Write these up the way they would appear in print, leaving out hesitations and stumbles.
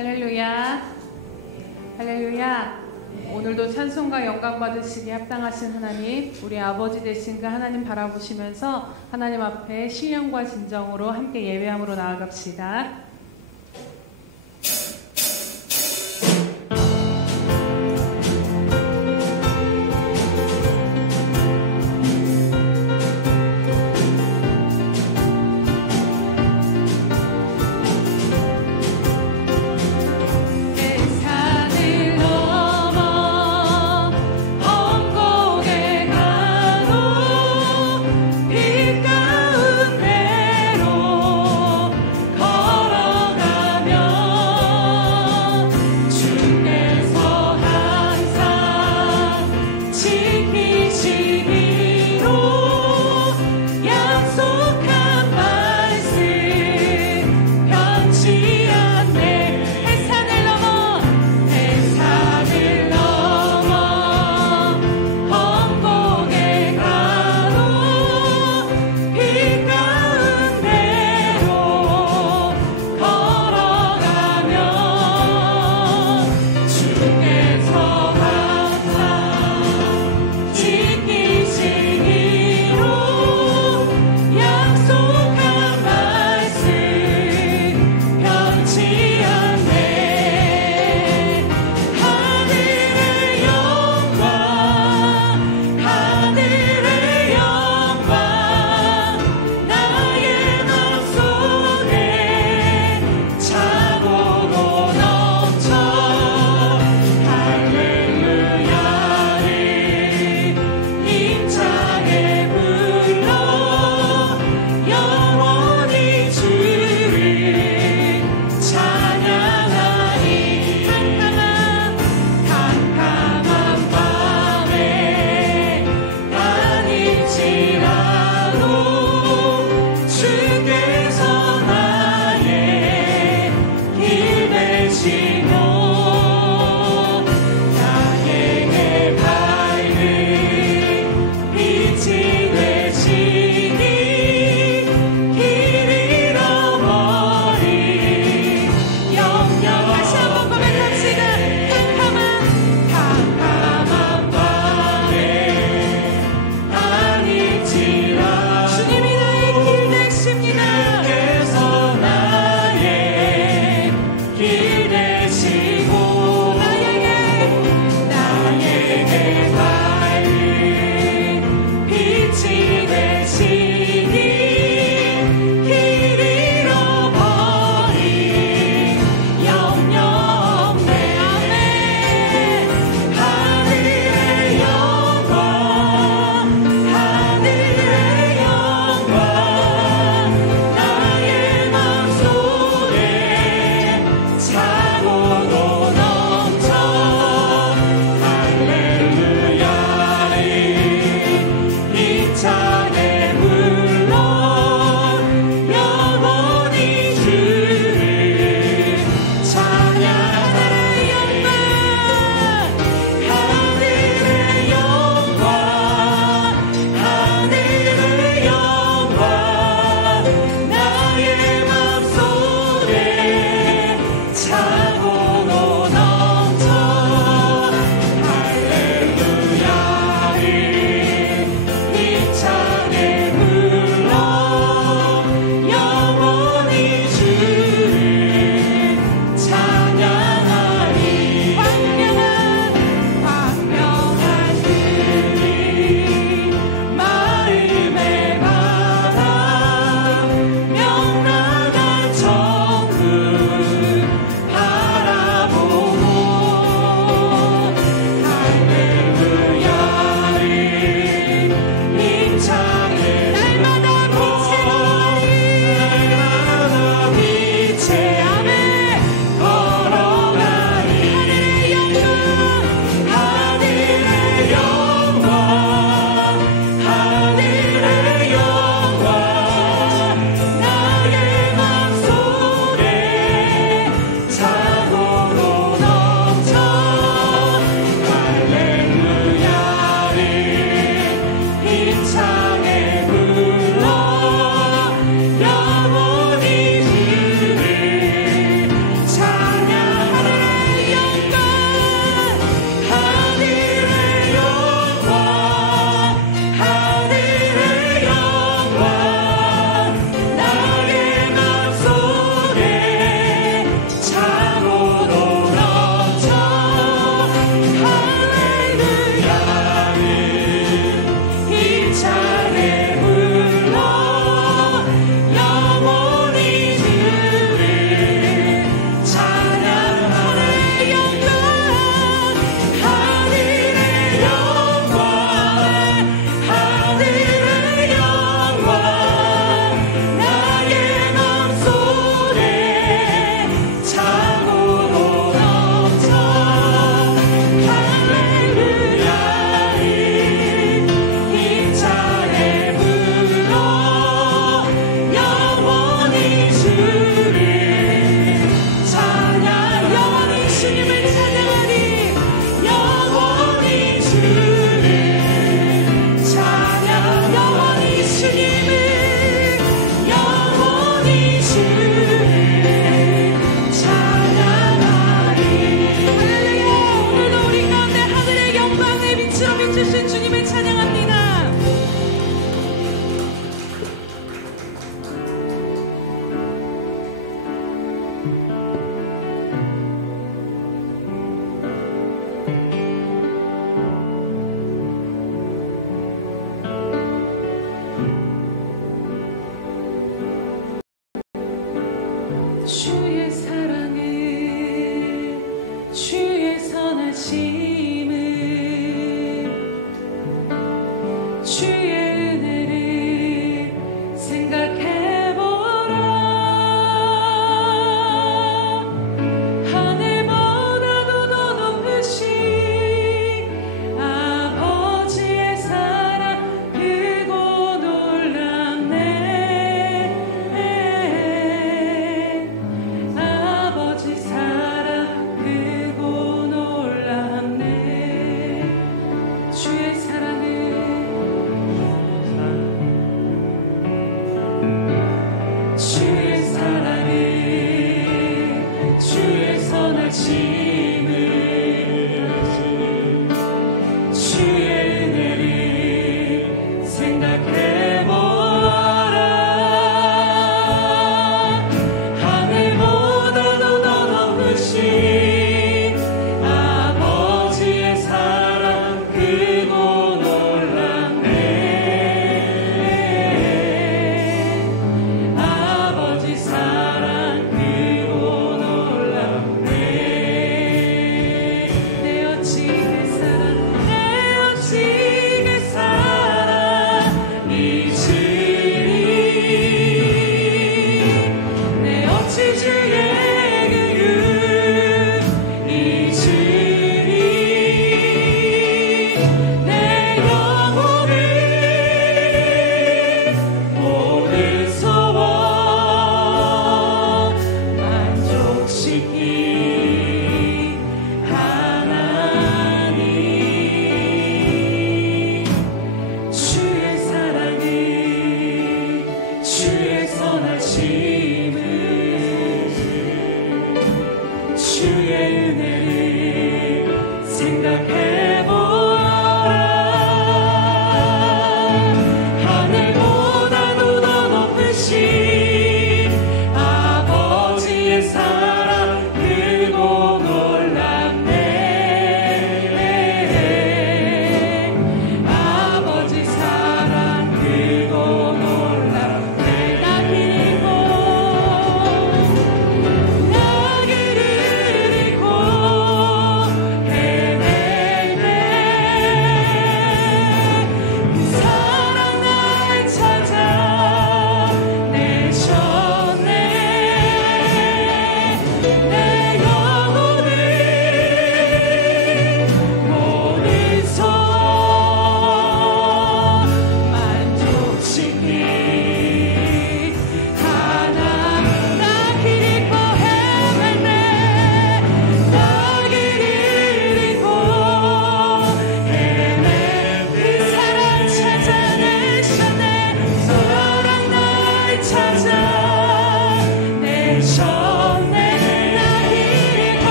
할렐루야, 할렐루야. 오늘도 찬송과 영광 받으시기에 합당하신 하나님, 우리 아버지 되신 그 하나님 바라보시면서 하나님 앞에 신령과 진정으로 함께 예배함으로 나아갑시다. 빛 가운데로 걸어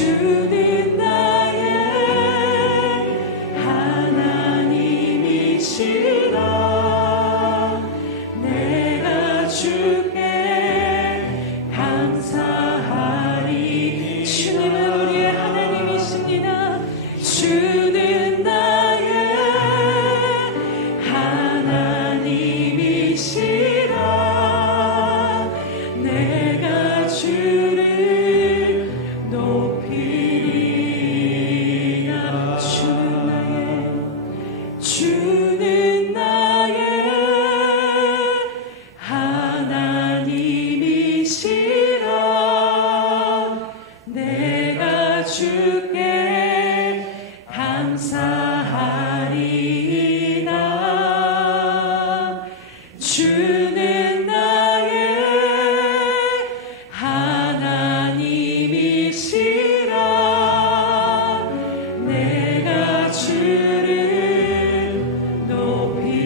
주는 나의 하나님이시라. 내가 주께 감사하리. 주님은 우리의 하나님이십니다. 주는 나의 하나님이시라. 내가 주를 높이리라. 주는 나의 하나님이시라. 내가 주께 감사하리이다. 주는 나의 하나님이시라. 내가 주를 높이리이다.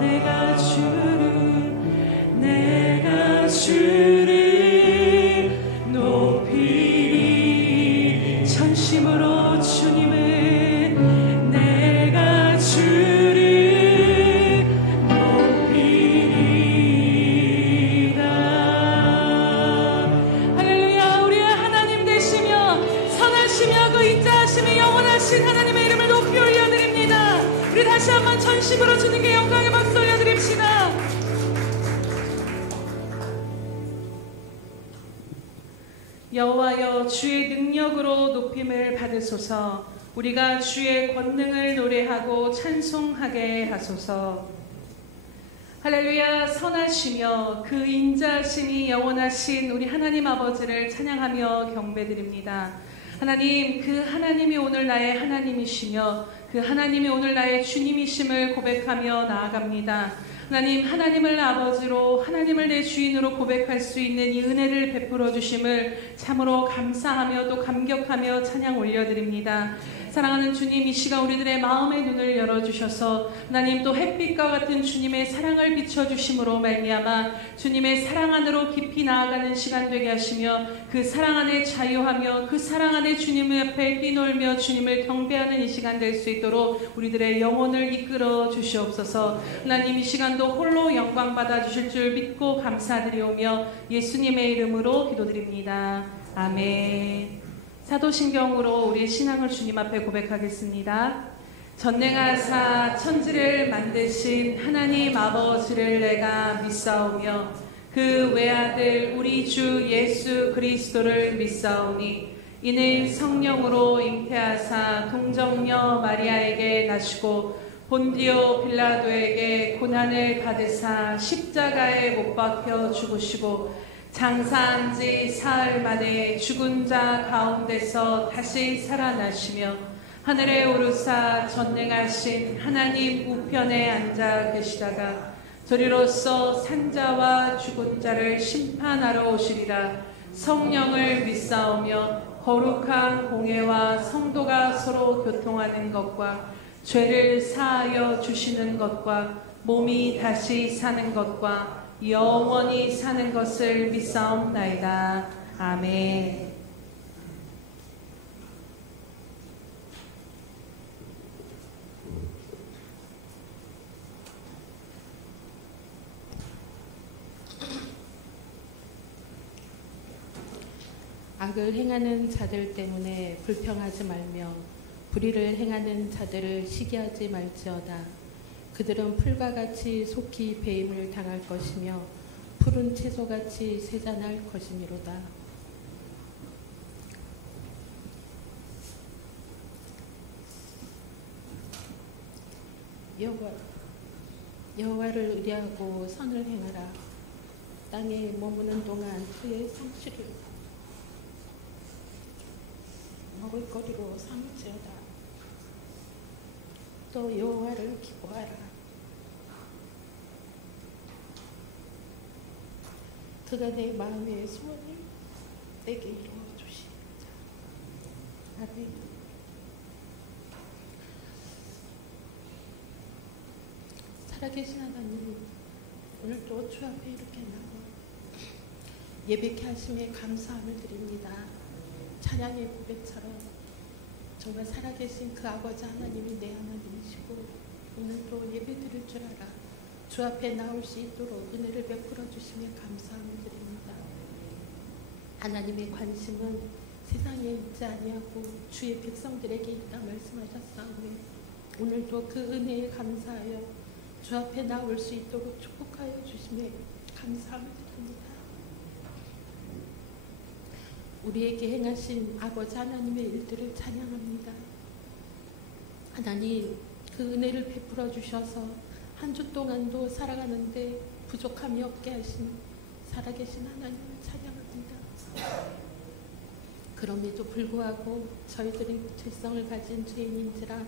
내가 주를 높이리. 전심으로 주님은 내가 주를 높이리이다. 할렐루야. 우리의 하나님 되시며 선하시며 그 인자하심이 영원하신 하나님의 이름을 높이 올려드립니다. 우리 다시 한번 전심으로 주님께 영광의 박수 올려드립시다. 여호와여, 주의 능력으로 높임을 받으소서. 우리가 주의 권능을 노래하고 찬송하게 하소서. 할렐루야. 선하시며 그 인자하심이 영원하신 우리 하나님 아버지를 찬양하며 경배드립니다. 하나님, 그 하나님이 오늘 나의 하나님이시며 그 하나님이 오늘 나의 주님이심을 고백하며 나아갑니다. 하나님, 하나님을 아버지로, 하나님을 내 주인으로 고백할 수 있는 이 은혜를 베풀어 주심을 참으로 감사하며 또 감격하며 찬양 올려드립니다. 사랑하는 주님, 이 시간 우리들의 마음의 눈을 열어주셔서 하나님 또 햇빛과 같은 주님의 사랑을 비춰주심으로 말미암아 주님의 사랑 안으로 깊이 나아가는 시간 되게 하시며 그 사랑 안에 자유하며 그 사랑 안에 주님 옆에 뛰놀며 주님을 경배하는 이 시간 될 수 있도록 우리들의 영혼을 이끌어 주시옵소서. 하나님, 이 시간도 홀로 영광 받아 주실 줄 믿고 감사드리오며 예수님의 이름으로 기도드립니다. 아멘. 사도신경으로 우리의 신앙을 주님 앞에 고백하겠습니다. 전능하사 천지를 만드신 하나님 아버지를 내가 믿사오며 그 외아들 우리 주 예수 그리스도를 믿사오니 이는 성령으로 잉태하사 동정녀 마리아에게 나시고 본디오 빌라도에게 고난을 받으사 십자가에 못 박혀 죽으시고 장사한 지 사흘 만에 죽은 자 가운데서 다시 살아나시며 하늘에 오르사 전능하신 하나님 우편에 앉아 계시다가 저리로서 산자와 죽은 자를 심판하러 오시리라. 성령을 믿사오며 거룩한 공회와 성도가 서로 교통하는 것과 죄를 사하여 주시는 것과 몸이 다시 사는 것과 영원히 사는 것을 믿사옵나이다. 아멘. 악을 행하는 자들 때문에 불평하지 말며 불의를 행하는 자들을 시기하지 말지어다. 그들은 풀과 같이 속히 배임을 당할 것이며 푸른 채소같이 세잔할 것이미로다. 여호와를 의뢰하고 선을 행하라. 땅에 머무는 동안 그의 성취를 먹을거리로 삼을지어다. 또 여호와를 기뻐하라. 그가 내 마음의 소원을 내게 이루어 주시리이다. 아멘. 살아계신 하나님, 오늘도 주 앞에 이렇게 나와 예배케 하심에 감사함을 드립니다. 찬양의 고백처럼 정말 살아계신 그 아버지 하나님이 내 하나님이시고 오늘도 예배 드릴 줄 알아 주 앞에 나올 수 있도록 은혜를 베풀어 주시며 감사함을 드립니다. 하나님의 관심은 세상에 있지 아니하고 주의 백성들에게 있다 말씀하셨사오니 오늘도 그 은혜에 감사하여 주 앞에 나올 수 있도록 축복하여 주시며 감사함을 드립니다. 우리에게 행하신 아버지 하나님의 일들을 찬양합니다. 하나님 그 은혜를 베풀어 주셔서 한 주 동안도 살아가는데 부족함이 없게 하신 살아계신 하나님을 찬양합니다. 그럼에도 불구하고 저희들이 죄성을 가진 죄인인지라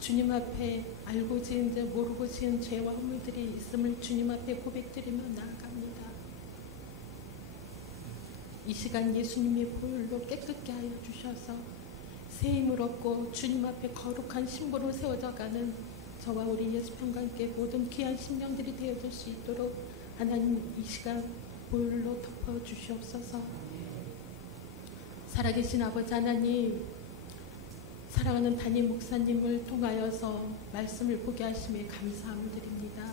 주님 앞에 알고 지은 듯 모르고 지은 죄와 허물들이 있음을 주님 앞에 고백드리며 나아갑니다. 이 시간 예수님의 보혈로 깨끗게 하여 주셔서 새 힘을 얻고 주님 앞에 거룩한 신부로 세워져가는 저와 우리 예수편과 함께 모든 귀한 심령들이 되어줄 수 있도록 하나님 이 시간 보혈로 덮어 주시옵소서. 살아계신 아버지 하나님, 사랑하는 담임 목사님을 통하여서 말씀을 보게 하심에 감사함을 드립니다.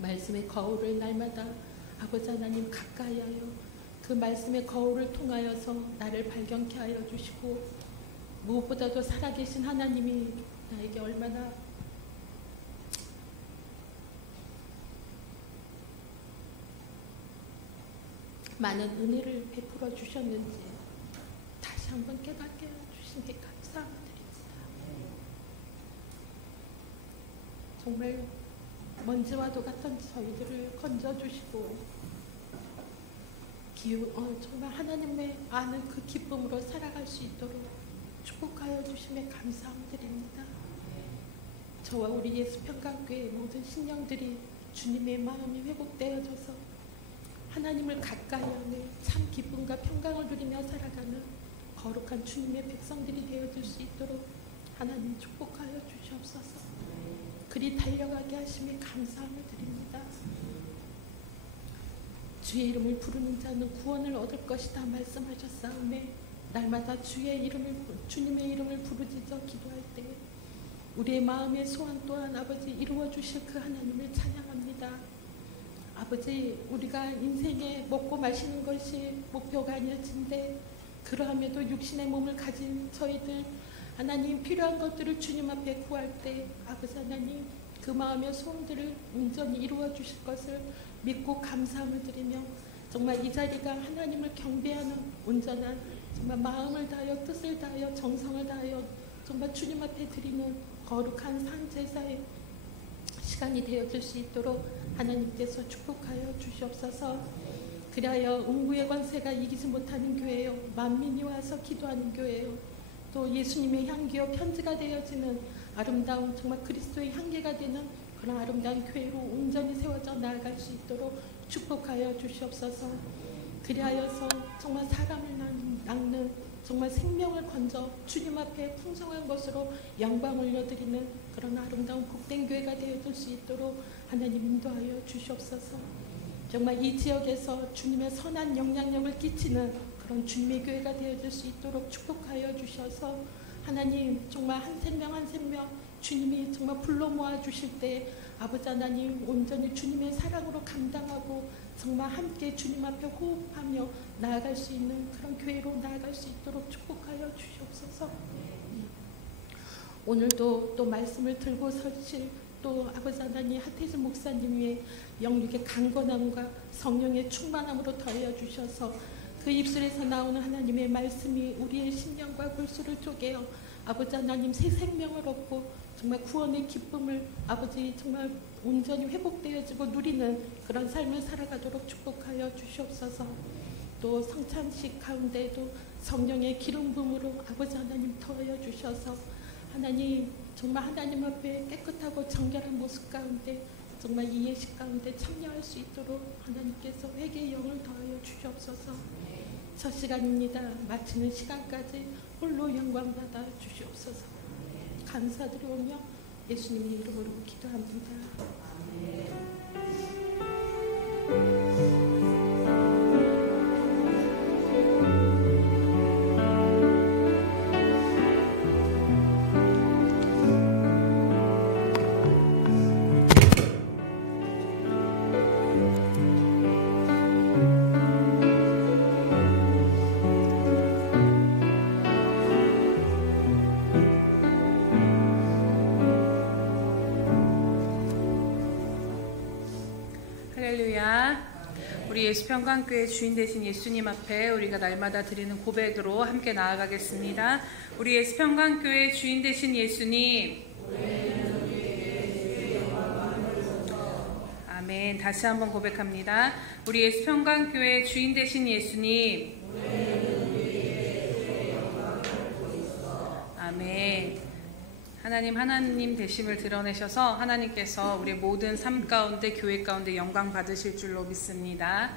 말씀의 거울을 날마다 아버지 하나님 가까이 하여 그 말씀의 거울을 통하여서 나를 발견케 하여 주시고 무엇보다도 살아계신 하나님이 나에게 얼마나 많은 은혜를 베풀어 주셨는지 다시 한번 깨닫게 해주시니 감사합니다. 정말 먼지와도 같은 저희들을 건져주시고 정말 하나님의 아는 그 기쁨으로 살아갈 수 있도록 축복하여 주심에 감사드립니다. 저와 우리 예수평강교회 모든 신령들이 주님의 마음이 회복되어져서 하나님을 가까이 하는 참 기쁨과 평강을 누리며 살아가는 거룩한 주님의 백성들이 되어줄 수 있도록 하나님 축복하여 주시옵소서. 그리 달려가게 하심에 감사함을 드립니다. 주의 이름을 부르는 자는 구원을 얻을 것이다 말씀하셨사오매 날마다 주님의 이름을 부르짖어 기도할 때 우리의 마음의 소원 또한 아버지 이루어 주실 그 하나님을 찬양합니다. 아버지 우리가 인생에 먹고 마시는 것이 목표가 아니었는데 그러함에도 육신의 몸을 가진 저희들 하나님 필요한 것들을 주님 앞에 구할 때 아버지 하나님 그 마음의 소원들을 온전히 이루어 주실 것을 믿고 감사함을 드리며 정말 이 자리가 하나님을 경배하는 온전한 정말 마음을 다하여 뜻을 다하여 정성을 다하여 정말 주님 앞에 드리는 거룩한 산제사의 시간이 되어질 수 있도록 하나님께서 축복하여 주시옵소서. 그리하여 음부의 권세가 이기지 못하는 교회요 만민이 와서 기도하는 교회요 또 예수님의 향기요 편지가 되어지는 아름다운 정말 그리스도의 향기가 되는 그런 아름다운 교회로 온전히 세워져 나아갈 수 있도록 축복하여 주시옵소서. 그리하여서 정말 사람을 낚는 정말 생명을 건져 주님 앞에 풍성한 것으로 영광 올려드리는 그런 아름다운 복된 교회가 되어줄 수 있도록 하나님 인도하여 주시옵소서. 정말 이 지역에서 주님의 선한 영향력을 끼치는 그런 주님의 교회가 되어줄 수 있도록 축복하여 주셔서 하나님 정말 한 생명 한 생명 주님이 정말 불러 모아 주실 때 아버지 하나님 온전히 주님의 사랑으로 감당하고 정말 함께 주님 앞에 호흡하며 나아갈 수 있는 그런 교회로 나아갈 수 있도록 축복하여 주시옵소서. 오늘도 또 말씀을 들고 서실 또 아버지 하나님 하태진 목사님 위에 영육의 강건함과 성령의 충만함으로 더하여 주셔서 그 입술에서 나오는 하나님의 말씀이 우리의 심령과 골수를 쪼개어 아버지 하나님 새 생명을 얻고 정말 구원의 기쁨을 아버지 정말 온전히 회복되어지고 누리는 그런 삶을 살아가도록 축복하여 주시옵소서. 또 성찬식 가운데도 성령의 기름 부음으로 아버지 하나님 더하여 주셔서 하나님 정말 하나님 앞에 깨끗하고 정결한 모습 가운데 정말 이 예식 가운데 참여할 수 있도록 하나님께서 회개의 영을 더하여 주시옵소서. 첫 시간입니다. 마치는 시간까지 홀로 영광받아 주시옵소서. 감사드리오며 예수님의 이름으로 기도합니다. 우리 예수평강교회 주인 되신 예수님 앞에 우리가 날마다 드리는 고백으로 함께 나아가겠습니다. 우리 예수평강교회 주인 되신 예수님, 아멘. 다시 한번 고백합니다. 우리 예수평강교회 주인 되신 예수님, 아멘. 하나님 되심을 드러내셔서 하나님께서 우리 모든 삶 가운데 교회 가운데 영광 받으실 줄로 믿습니다.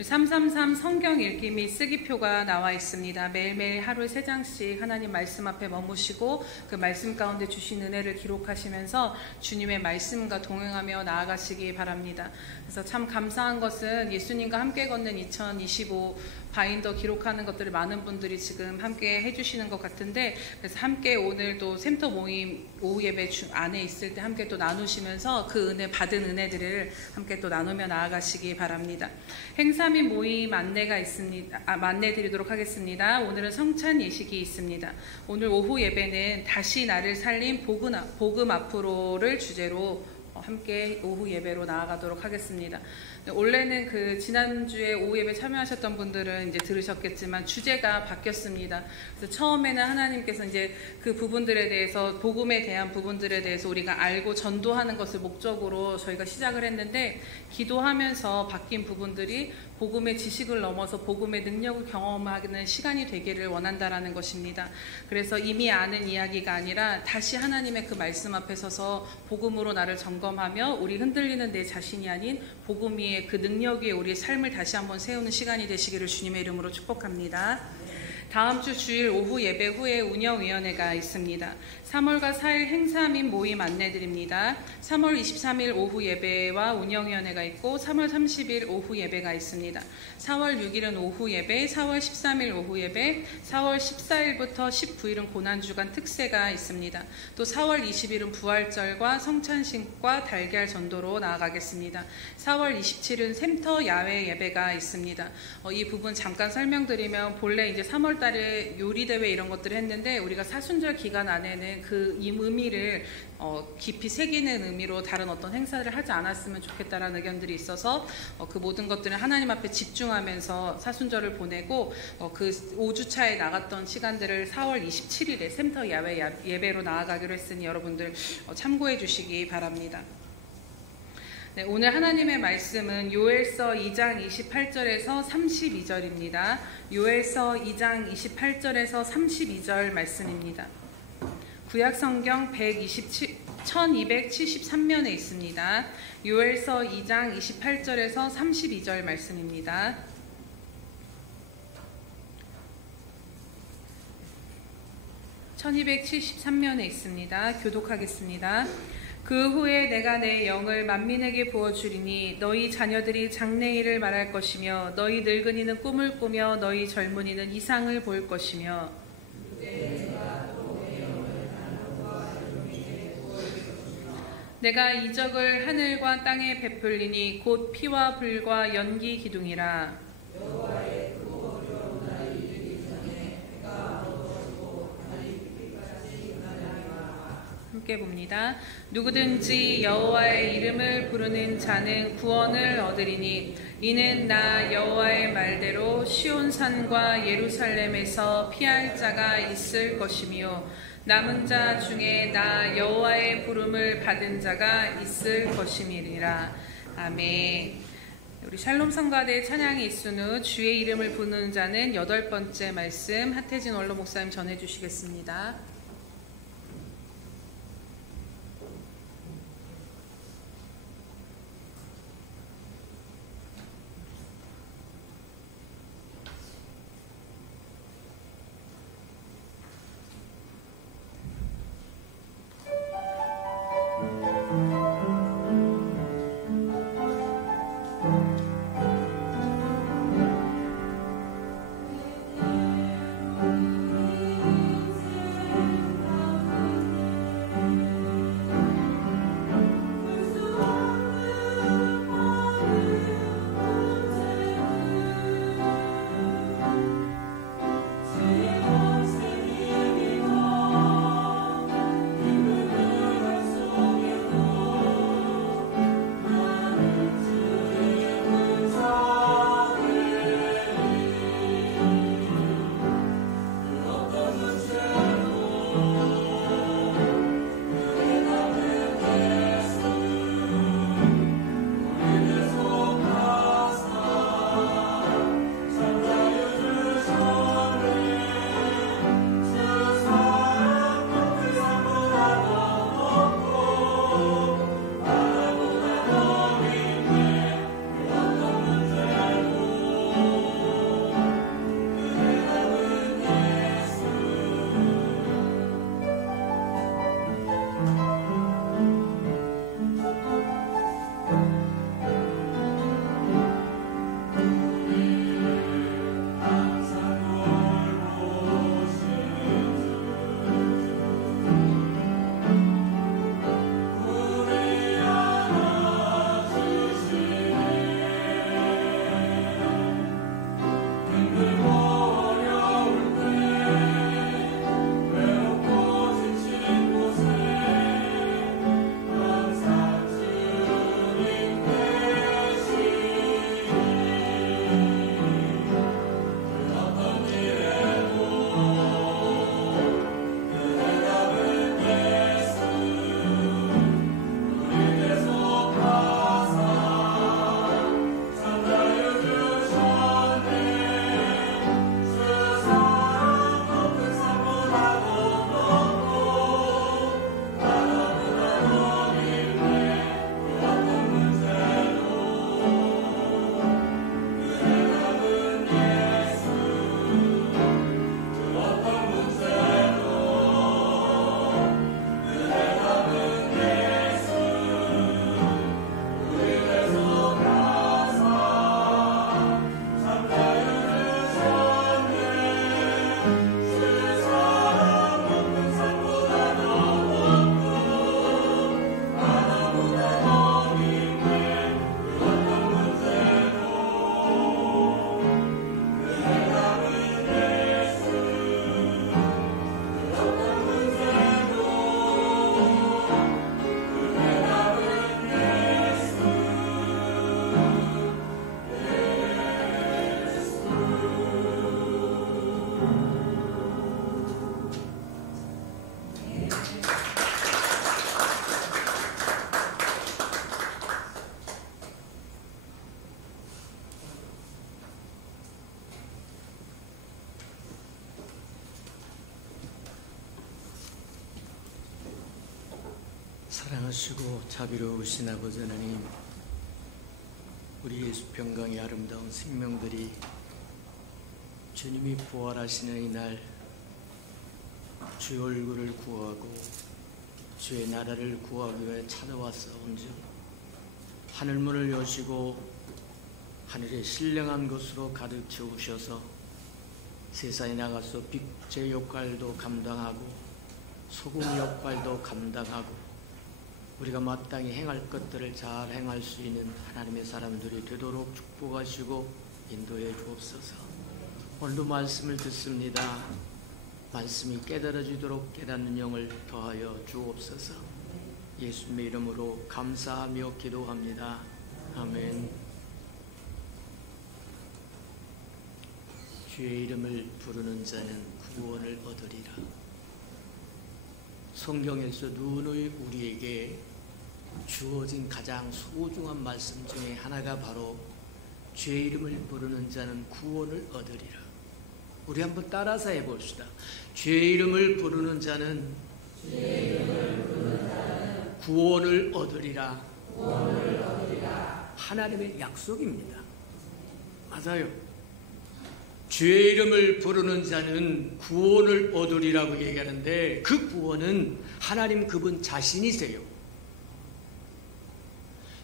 333 성경 읽기 및 쓰기표가 나와 있습니다. 매일매일 하루에 3장씩 하나님 말씀 앞에 머무시고 그 말씀 가운데 주신 은혜를 기록하시면서 주님의 말씀과 동행하며 나아가시기 바랍니다. 그래서 참 감사한 것은 예수님과 함께 걷는 2025 바인더 기록하는 것들을 많은 분들이 지금 함께 해주시는 것 같은데, 그래서 함께 오늘도 샘터 모임 오후 예배 안에 있을 때 함께 또 나누시면서 그 은혜 받은 은혜들을 함께 또 나누며 나아가시기 바랍니다. 행사 및 모임 안내가 있습니다. 안내 드리도록 하겠습니다. 오늘은 성찬 예식이 있습니다. 오늘 오후 예배는 다시 나를 살린 복음 앞으로를 주제로 함께 오후 예배로 나아가도록 하겠습니다. 원래는 그 지난주에 오후 예배 참여하셨던 분들은 이제 들으셨겠지만 주제가 바뀌었습니다. 그래서 처음에는 하나님께서 이제 그 부분들에 대해서 복음에 대한 부분들에 대해서 우리가 알고 전도하는 것을 목적으로 저희가 시작을 했는데, 기도하면서 바뀐 부분들이 복음의 지식을 넘어서 복음의 능력을 경험하는 시간이 되기를 원한다라는 것입니다. 그래서 이미 아는 이야기가 아니라 다시 하나님의 그 말씀 앞에 서서 복음으로 나를 점검하며 우리 흔들리는 내 자신이 아닌 복음 위에 그 능력 위에 우리의 삶을 다시 한번 세우는 시간이 되시기를 주님의 이름으로 축복합니다. 다음 주 주일 오후 예배 후에 운영위원회가 있습니다. 3월과 4일 행사 및 모임 안내드립니다. 3월 23일 오후 예배와 운영위원회가 있고 3월 30일 오후 예배가 있습니다. 4월 6일은 오후 예배, 4월 13일 오후 예배, 4월 14일부터 19일은 고난주간 특세가 있습니다. 또 4월 20일은 부활절과 성찬식과 달걀 전도로 나아가겠습니다. 4월 27일은 샘터 야외 예배가 있습니다. 이 부분 잠깐 설명드리면, 본래 이제 3월 달에 요리대회 이런 것들을 했는데 우리가 사순절 기간 안에는 그 의미를 깊이 새기는 의미로 다른 어떤 행사를 하지 않았으면 좋겠다라는 의견들이 있어서 그 모든 것들을 하나님 앞에 집중하면서 사순절을 보내고 그 5주차에 나갔던 시간들을 4월 27일에 샘터 야외 예배로 나아가기로 했으니 여러분들 참고해 주시기 바랍니다. 네, 오늘 하나님의 말씀은 요엘서 2장 28절에서 32절입니다. 요엘서 2장 28절에서 32절 말씀입니다. 구약성경 1273면에 있습니다. 요엘서 2장 28절에서 32절 말씀입니다. (1273면에) 있습니다. 교독하겠습니다. 그 후에 내가 내 영을 만민에게 부어주리니 너희 자녀들이 장래일을 말할 것이며 너희 늙은이는 꿈을 꾸며 너희 젊은이는 이상을 볼 것이며 내가 이적을 하늘과 땅에 베풀리니 곧 피와 불과 연기 기둥이라. 함께 봅니다. 누구든지 여호와의 이름을 부르는 자는 구원을 얻으리니 이는 나 여호와의 말대로 시온산과 예루살렘에서 피할 자가 있을 것이며 남은 자 중에 나 여호와의 부름을 받은 자가 있을 것임이니라. 아멘. 우리 샬롬 성가대 찬양이 있은 후 주의 이름을 부르는 자는 8번째 말씀 하태진 원로 목사님 전해주시겠습니다. 사랑하시고 자비로우신 아버지 하나님, 우리 예수 평강의 아름다운 생명들이 주님이 부활하시는 이날 주의 얼굴을 구하고 주의 나라를 구하기 위해 찾아왔사온즉 하늘문을 여시고 하늘에 신령한 것으로 가득 채우셔서 세상에 나가서 빛의 역할도 감당하고 소금 역할도 감당하고 우리가 마땅히 행할 것들을 잘 행할 수 있는 하나님의 사람들이 되도록 축복하시고 인도해 주옵소서. 오늘도 말씀을 듣습니다. 말씀이 깨달아지도록 깨닫는 영을 더하여 주옵소서. 예수님의 이름으로 감사하며 기도합니다. 아멘. 주의 이름을 부르는 자는 구원을 얻으리라. 성경에서 누누이 우리에게 주어진 가장 소중한 말씀 중에 하나가 바로 주의 이름을 부르는 자는 구원을 얻으리라. 우리 한번 따라서 해봅시다. 주의 이름을 부르는 자는 구원을 얻으리라. 하나님의 약속입니다. 맞아요. 주의 이름을 부르는 자는 구원을 얻으리라고 얘기하는데 그 구원은 하나님 그분 자신이세요.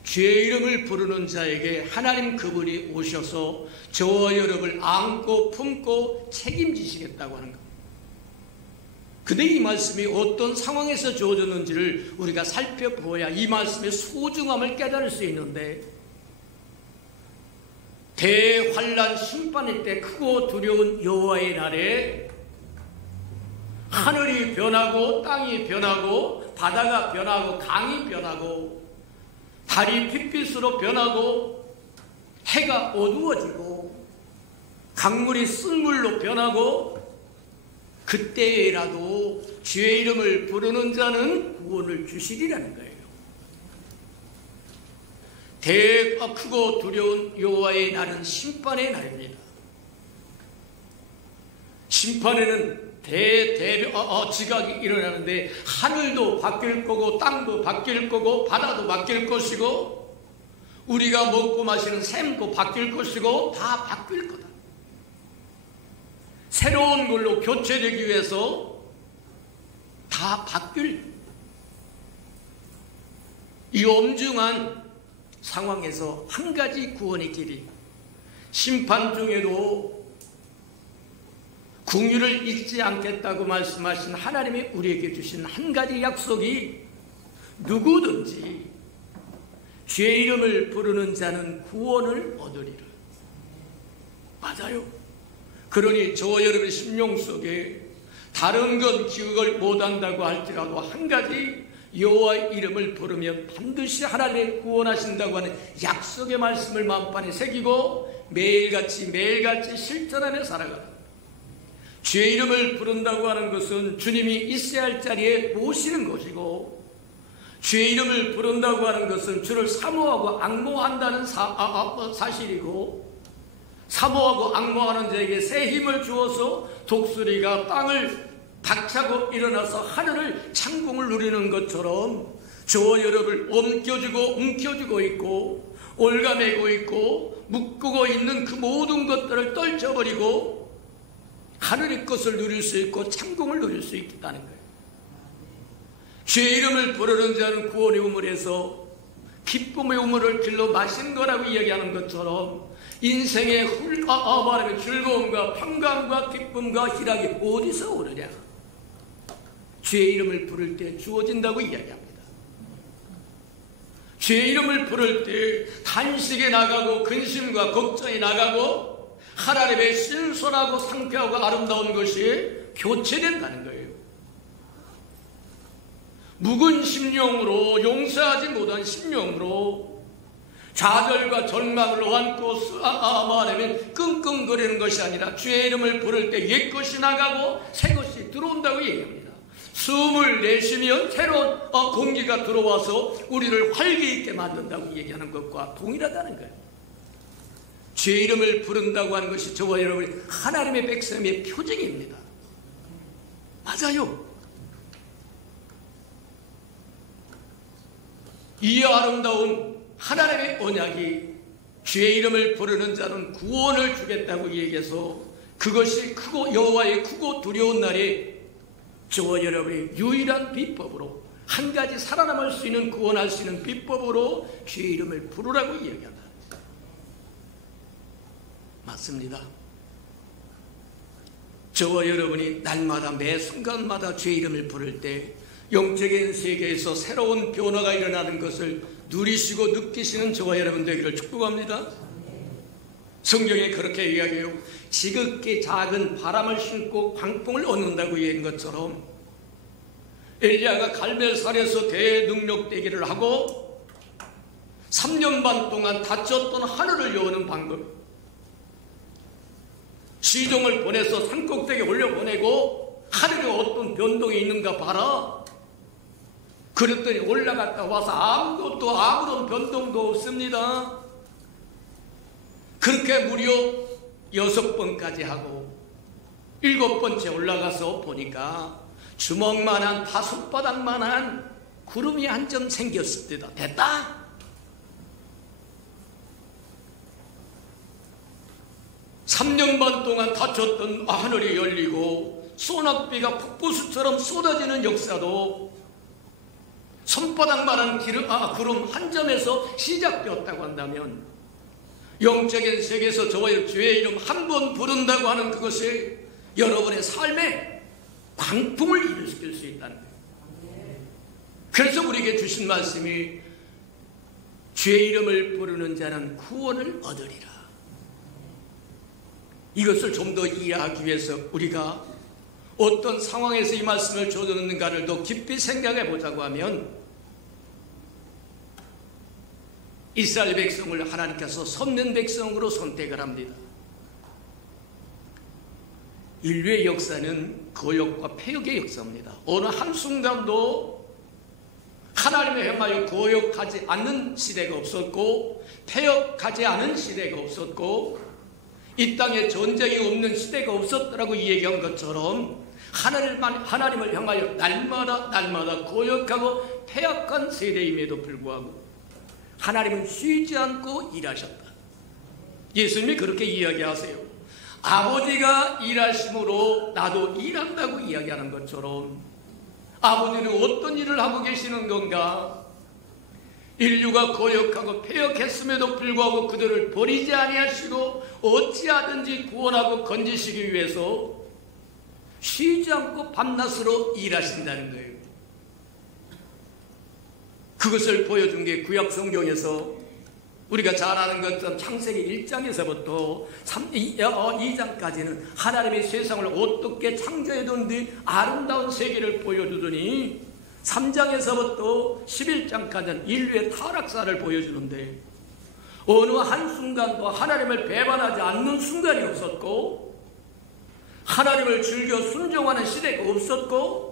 주의 이름을 부르는 자에게 하나님 그분이 오셔서 저와 여러분을 안고 품고 책임지시겠다고 하는 겁니다. 근데 이 말씀이 어떤 상황에서 주어졌는지를 우리가 살펴보아야 이 말씀의 소중함을 깨달을 수 있는데, 대환란 심판의 때 크고 두려운 여호와의 날에 하늘이 변하고 땅이 변하고 바다가 변하고 강이 변하고 달이 핏빛으로 변하고 해가 어두워지고 강물이 쓴물로 변하고 그때라도 주의 이름을 부르는 자는 구원을 주시리라는 거예요. 크고 두려운 여호와의 날은 심판의 날입니다. 심판에는 지각이 일어나는데 하늘도 바뀔 거고 땅도 바뀔 거고 바다도 바뀔 것이고 우리가 먹고 마시는 샘도 바뀔 것이고 다 바뀔 거다. 새로운 걸로 교체되기 위해서 다 바뀔 이 엄중한 상황에서 한 가지 구원의 길이, 심판 중에도 긍휼을 잊지 않겠다고 말씀하신 하나님이 우리에게 주신 한 가지 약속이 누구든지 주의 이름을 부르는 자는 구원을 얻으리라. 맞아요. 그러니 저와 여러분의 심령 속에 다른 건 기억을 못한다고 할지라도 한 가지 여호와의 이름을 부르면 반드시 하나님의 구원하신다고 하는 약속의 말씀을 마음판에 새기고 매일같이 실천하며 살아가라. 주의 이름을 부른다고 하는 것은 주님이 있어야 할 자리에 모시는 것이고, 주의 이름을 부른다고 하는 것은 주를 사모하고 앙모한다는 사실이고, 사모하고 앙모하는 자에게 새 힘을 주어서 독수리가 땅을 박차고 일어나서 하늘을 창공을 누리는 것처럼 저와 여러분을 옮겨주고 움켜쥐고 있고 올가매고 있고 묶고 있는 그 모든 것들을 떨쳐버리고 하늘의 것을 누릴 수 있고 창공을 누릴 수 있다는 거예요. 주의 이름을 부르는 자는 구원의 우물에서 기쁨의 우물을 길러 마신 거라고 이야기하는 것처럼 인생의 말하면 즐거움과 평강과 기쁨과 희락이 어디서 오느냐? 주의 이름을 부를 때 주어진다고 이야기합니다. 주의 이름을 부를 때 단식에 나가고 근심과 걱정이 나가고 하나님의 신선하고 상쾌하고 아름다운 것이 교체된다는 거예요. 묵은 심령으로, 용서하지 못한 심령으로 좌절과 절망을 안고 말하면 끙끙거리는 것이 아니라 주의 이름을 부를 때 옛것이 나가고 새것이 들어온다고 얘기합니다. 숨을 내쉬면 새로운 공기가 들어와서 우리를 활기 있게 만든다고 얘기하는 것과 동일하다는 거예요. 주의 이름을 부른다고 하는 것이 저와 여러분이 하나님의 백성의 표징입니다. 맞아요. 이 아름다운 하나님의 언약이 주의 이름을 부르는 자는 구원을 주겠다고 얘기해서 그것이 크고 여호와의 크고 두려운 날에 저와 여러분의 유일한 비법으로 한 가지 살아남을 수 있는 구원할 수 있는 비법으로 주의 이름을 부르라고 이야기한다. 맞습니다. 저와 여러분이 날마다 매 순간마다 주의 이름을 부를 때 영적인 세계에서 새로운 변화가 일어나는 것을 누리시고 느끼시는 저와 여러분 되기를 축복합니다. 성경에 그렇게 이야기해요. 지극히 작은 바람을 신고 광풍을 얻는다고 얘기한 것처럼 엘리야가 갈멜산에서 대능력되기를 하고 3년 반 동안 닫혔던 하늘을 여는 방법, 시종을 보내서 산꼭대기에 올려보내고 하늘에 어떤 변동이 있는가 봐라. 그랬더니 올라갔다 와서 아무런 변동도 없습니다. 그렇게 무려 6번까지 하고 7번째 올라가서 보니까 주먹만한 5바닥만한 구름이 한 점 생겼습니다. 됐다. (3년 반) 동안 닫혔던 하늘이 열리고 소낙비가 폭포수처럼 쏟아지는 역사도 손바닥만한 구름 한 점에서 시작되었다고 한다면 영적인 세계에서 저와 주의 이름 한 번 부른다고 하는 그것이 여러분의 삶에 광풍을 일으킬 수 있다는 거예요. 그래서 우리에게 주신 말씀이 주의 이름을 부르는 자는 구원을 얻으리라. 이것을 좀 더 이해하기 위해서 우리가 어떤 상황에서 이 말씀을 줘줬는가를 더 깊이 생각해 보자고 하면 이스라엘 백성을 하나님께서 선민 백성으로 선택을 합니다. 인류의 역사는 거역과 폐역의 역사입니다. 어느 한순간도 하나님의 행하여 거역하지 않는 시대가 없었고 폐역하지 않은 시대가 없었고 이 땅에 전쟁이 없는 시대가 없었다라고 얘기한 것처럼 하나님을 향하여 날마다 거역하고 폐역한 세대임에도 불구하고 하나님은 쉬지 않고 일하셨다. 예수님이 그렇게 이야기하세요. 아버지가 일하심으로 나도 일한다고 이야기하는 것처럼 아버지는 어떤 일을 하고 계시는 건가? 인류가 거역하고 폐역했음에도 불구하고 그들을 버리지 아니하시고 어찌하든지 구원하고 건지시기 위해서 쉬지 않고 밤낮으로 일하신다는 거예요. 그것을 보여준 게 구약 성경에서 우리가 잘 아는 것처럼 창세기 1장에서부터 2장까지는 하나님의 세상을 어떻게 창조해둔지 아름다운 세계를 보여주더니 3장에서부터 11장까지는 인류의 타락사를 보여주는데 어느 한순간도 하나님을 배반하지 않는 순간이 없었고 하나님을 즐겨 순종하는 시대가 없었고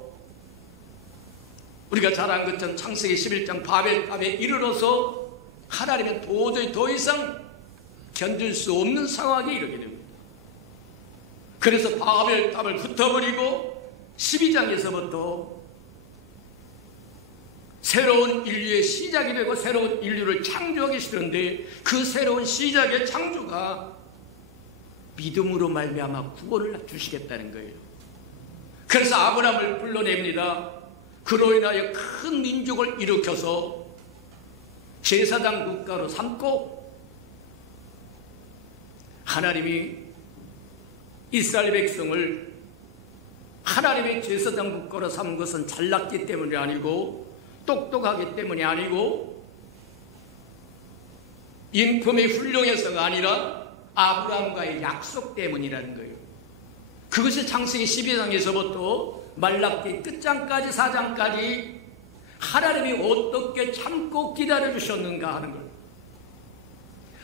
우리가 잘 아는 것처럼 창세기 11장 바벨탑에 이르러서 하나님은 도저히 더 이상 견딜 수 없는 상황에 이르게 됩니다. 그래서 바벨탑을 흩어버리고 12장에서부터 새로운 인류의 시작이 되고 새로운 인류를 창조하기 싫은데 그 새로운 시작의 창조가 믿음으로 말미암아 구원을 주시겠다는 거예요. 그래서 아브라함을 불러냅니다. 그로 인하여 큰 민족을 일으켜서 제사장 국가로 삼고 하나님이 이스라엘 백성을 하나님의 제사장 국가로 삼은 것은 잘났기 때문이 아니고 똑똑하기 때문이 아니고 인품이 훌륭해서가 아니라 아브라함과의 약속 때문이라는 거예요. 그것이 창세기 12장에서부터 말라기 끝장까지 4장까지 하나님이 어떻게 참고 기다려주셨는가 하는 걸,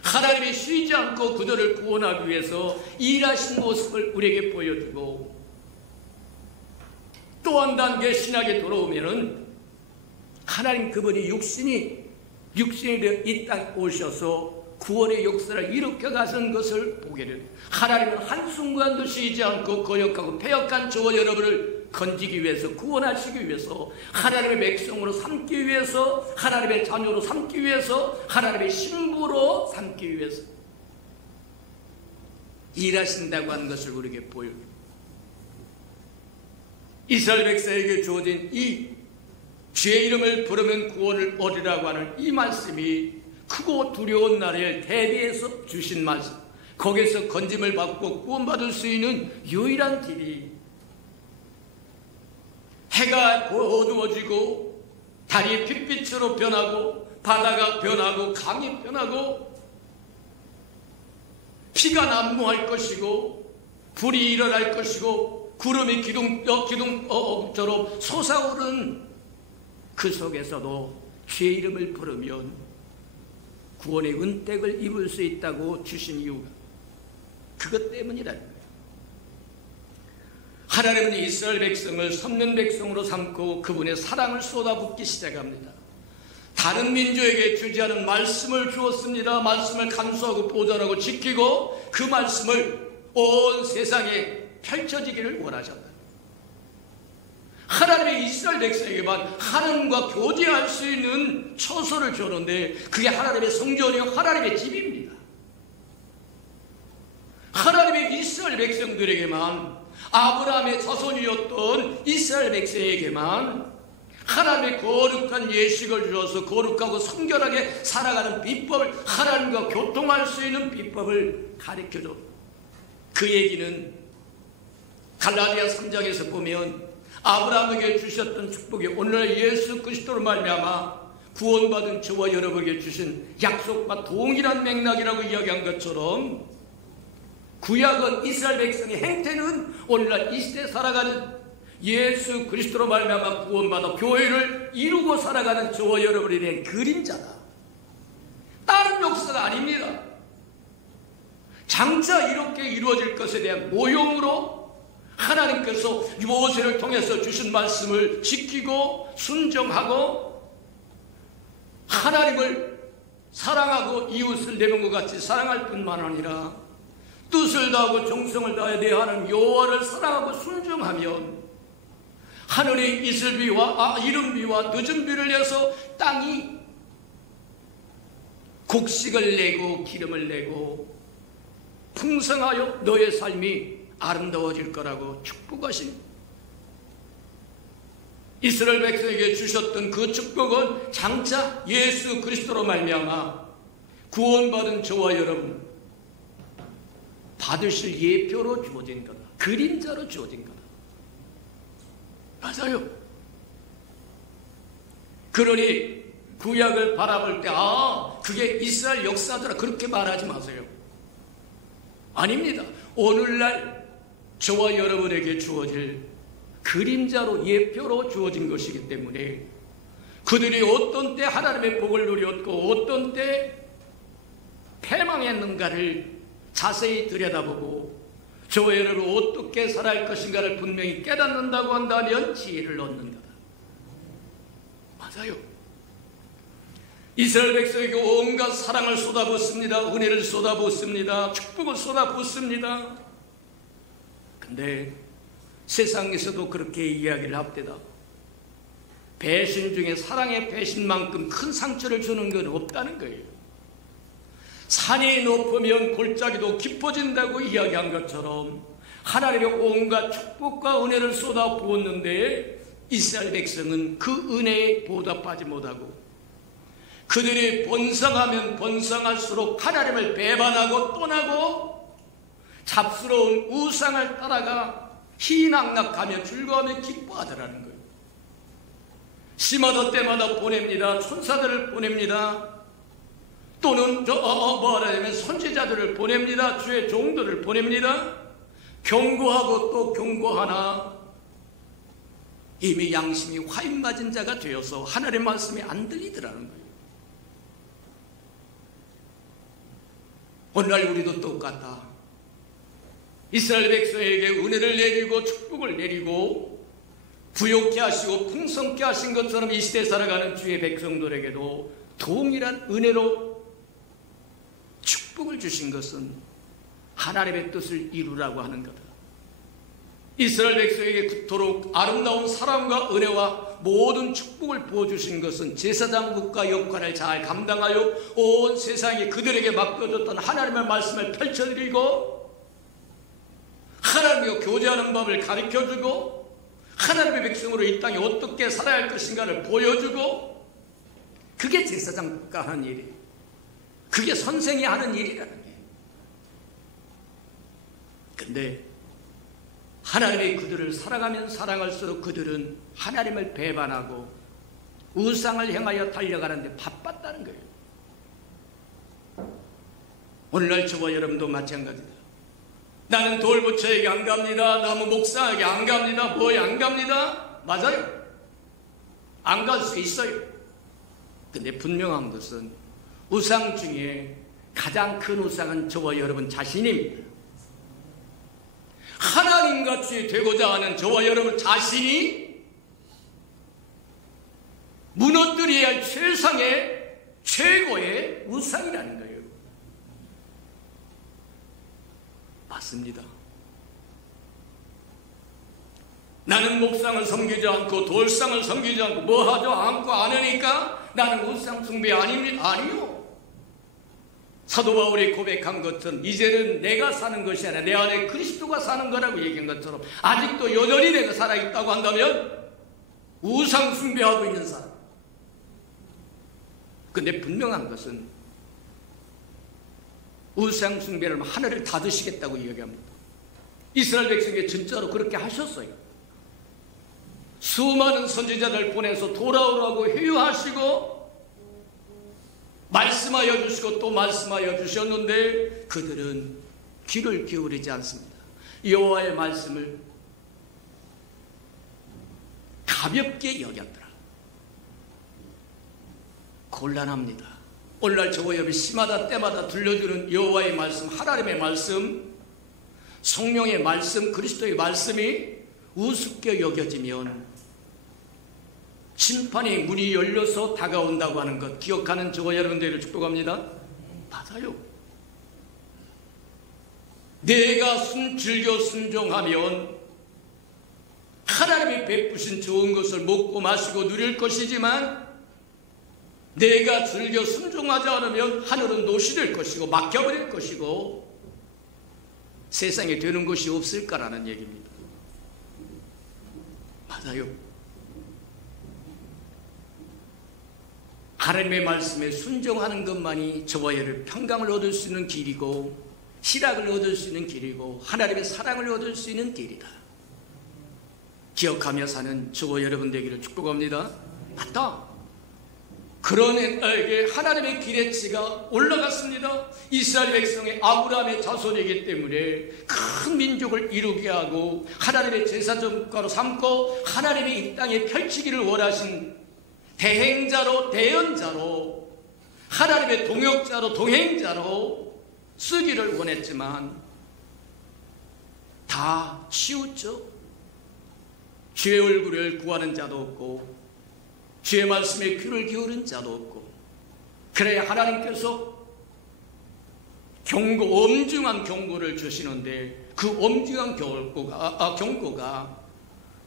하나님이 쉬지 않고 그들을 구원하기 위해서 일하신 모습을 우리에게 보여주고 또 한 단계 신학에 돌아오면은 하나님 그분이 육신이 이 땅에 오셔서 구원의 역사를 일으켜 가신 것을 보게 됩니다. 하나님은 한순간도 쉬지 않고 거역하고 폐역한 저와 여러분을 건지기 위해서, 구원하시기 위해서, 하나님의 백성으로 삼기 위해서, 하나님의 자녀로 삼기 위해서, 하나님의 신부로 삼기 위해서 일하신다고 하는 것을 우리에게 보여요. 이스라엘 백성에게 주어진 이 주의 이름을 부르면 구원을 얻으라고 하는 이 말씀이 크고 두려운 날을 대비해서 주신 말씀, 거기서 건짐을 받고 구원받을 수 있는 유일한 길이 해가 어두워지고 달이 핏빛으로 변하고 바다가 변하고 강이 변하고 피가 난무할 것이고 불이 일어날 것이고 구름이 기둥처럼 솟아오른 그 속에서도 주의 이름을 부르면 구원의 은택을 입을 수 있다고 주신 이유가 그것 때문이라는 거예요. 하나님은 이스라엘 백성을 섬는 백성으로 삼고 그분의 사랑을 쏟아붓기 시작합니다. 다른 민족에게 주지 않은 말씀을 주었습니다. 말씀을 간수하고 보존하고 지키고 그 말씀을 온 세상에 펼쳐지기를 원하셨다. 하나님의 이스라엘 백성에게만 하나님과 교제할 수 있는 처소를 주었는데 그게 하나님의 성전이요 하나님의 집입니다. 하나님의 이스라엘 백성들에게만, 아브라함의 자손이었던 이스라엘 백성에게만 하나님의 거룩한 예식을 주어서 거룩하고 성결하게 살아가는 비법을, 하나님과 교통할 수 있는 비법을 가르쳐줘. 그 얘기는 갈라디아 3장에서 보면 아브라함에게 주셨던 축복이 오늘날 예수 그리스도로 말미암아 구원받은 저와 여러분에게 주신 약속과 동일한 맥락이라고 이야기한 것처럼 구약은 이스라엘 백성의 행태는 오늘날 이 시대에 살아가는 예수 그리스도로 말미암아 구원받아 교회를 이루고 살아가는 저와 여러분에 대한 그림자다. 다른 역사가 아닙니다. 장차 이렇게 이루어질 것에 대한 모형으로 하나님께서 모세를 통해서 주신 말씀을 지키고 순종하고 하나님을 사랑하고 이웃을 내 몸과 같이 사랑할 뿐만 아니라 뜻을 다하고 정성을 다해 내 하나님 여호와를 사랑하고 순종하면 하늘의 이슬비와 이른비와 늦은 비를 내서 땅이 곡식을 내고 기름을 내고 풍성하여 너의 삶이 아름다워질 거라고 축복하신 이스라엘 백성에게 주셨던 그 축복은 장차 예수 그리스도로 말미암아 구원받은 저와 여러분 받으실 예표로 주어진 거다. 그림자로 주어진 거다. 맞아요. 그러니 구약을 바라볼 때 그게 이스라엘 역사더라 그렇게 말하지 마세요. 아닙니다. 오늘날 저와 여러분에게 주어질 그림자로 예표로 주어진 것이기 때문에 그들이 어떤 때 하나님의 복을 누렸고 어떤 때 패망했는가를 자세히 들여다보고 저와 여러분 어떻게 살아갈 것인가를 분명히 깨닫는다고 한다면 지혜를 얻는 거다. 맞아요. 이스라엘 백성에게 온갖 사랑을 쏟아붓습니다. 은혜를 쏟아붓습니다. 축복을 쏟아붓습니다. 근데 세상에서도 그렇게 이야기를 합니다. 배신 중에 사랑의 배신만큼 큰 상처를 주는 건 없다는 거예요. 산이 높으면 골짜기도 깊어진다고 이야기한 것처럼 하나님의 온갖 축복과 은혜를 쏟아 부었는데 이스라엘 백성은 그 은혜에 보답하지 못하고 그들이 번성하면 번성할수록 하나님을 배반하고 떠나고 잡스러운 우상을 따라가 희낙낙하며 즐거워하며 기뻐하더라는 거예요. 시마다 때마다 보냅니다. 천사들을 보냅니다. 또는 말하자면 선지자들을 보냅니다. 주의 종들을 보냅니다. 경고하고 또 경고하나 이미 양심이 화인 맞은 자가 되어서 하나님의 말씀이 안 들리더라는 거예요. 오늘날 우리도 똑같다. 이스라엘 백성에게 은혜를 내리고 축복을 내리고 부욕케 하시고 풍성케 하신 것처럼 이 시대에 살아가는 주의 백성들에게도 동일한 은혜로 축복을 주신 것은 하나님의 뜻을 이루라고 하는 거다. 이스라엘 백성에게 그토록 아름다운 사랑과 은혜와 모든 축복을 부어주신 것은 제사장 국가 역할을 잘 감당하여 온 세상에 그들에게 맡겨졌던 하나님의 말씀을 펼쳐드리고 하나님과 교제하는 법을 가르쳐주고 하나님의 백성으로 이 땅에 어떻게 살아야 할 것인가를 보여주고, 그게 제사장 국가 하는 일이에요. 그게 선생이 하는 일이라는 거예요. 근데 하나님이 그들을 사랑하면 사랑할수록 그들은 하나님을 배반하고 우상을 향하여 달려가는데 바빴다는 거예요. 오늘날 저와 여러분도 마찬가지다. 나는 돌부처에게 안 갑니다. 나무 목사에게 안 갑니다. 뭐에 안 갑니다. 맞아요. 안 갈 수 있어요. 근데 분명한 것은 우상 중에 가장 큰 우상은 저와 여러분 자신입니다. 하나님같이 되고자 하는 저와 여러분 자신이 무너뜨려야 할 세상의 최고의 우상이라는 거예요. 맞습니다. 나는 목상을 섬기지 않고 돌상을 섬기지 않고 뭐 하죠? 않고 안 하니까 나는 우상 숭배 아닙니다. 아니요. 사도 바울이 고백한 것처럼 이제는 내가 사는 것이 아니라 내 안에 그리스도가 사는 거라고 얘기한 것처럼 아직도 여전히 내가 살아있다고 한다면 우상 숭배하고 있는 사람. 근데 분명한 것은 우상 숭배를 하늘을 닫으시겠다고 이야기합니다. 이스라엘 백성에게 진짜로 그렇게 하셨어요. 수많은 선지자들 보내서 돌아오라고 회유하시고 말씀하여 주시고 또 말씀하여 주셨는데 그들은 귀를 기울이지 않습니다. 여호와의 말씀을 가볍게 여겼더라. 곤란합니다. 오늘날 저와 여러분 시마다 때마다 들려주는 여호와의 말씀, 하나님의 말씀, 성령의 말씀, 그리스도의 말씀이 우습게 여겨지면 심판의 문이 열려서 다가온다고 하는 것 기억하는 저와 여러분들을 축복합니다. 맞아요. 내가 즐겨 순종하면 하나님이 베푸신 좋은 것을 먹고 마시고 누릴 것이지만 내가 즐겨 순종하지 않으면 하늘은 노시될 것이고 막혀버릴 것이고 세상에 되는 것이 없을 거라는 얘기입니다. 맞아요. 하나님의 말씀에 순종하는 것만이 저와 여러분 평강을 얻을 수 있는 길이고 희락을 얻을 수 있는 길이고 하나님의 사랑을 얻을 수 있는 길이다. 기억하며 사는 저와 여러분 되기를 축복합니다. 맞다. 그런 에게 하나님의 기대치가 올라갔습니다. 이스라엘 백성의 아브라함의 자손이기 때문에 큰 민족을 이루게 하고 하나님의 제사장 국가로 삼고 하나님의 이 땅에 펼치기를 원하신 대행자로 대연자로 하나님의 동역자로 동행자로 쓰기를 원했지만 다 치웠죠. 주의 얼굴을 구하는 자도 없고 주의 말씀에 귀를 기울인 자도 없고 그래야 하나님께서 엄중한 경고를 주시는데 그 엄중한 경고가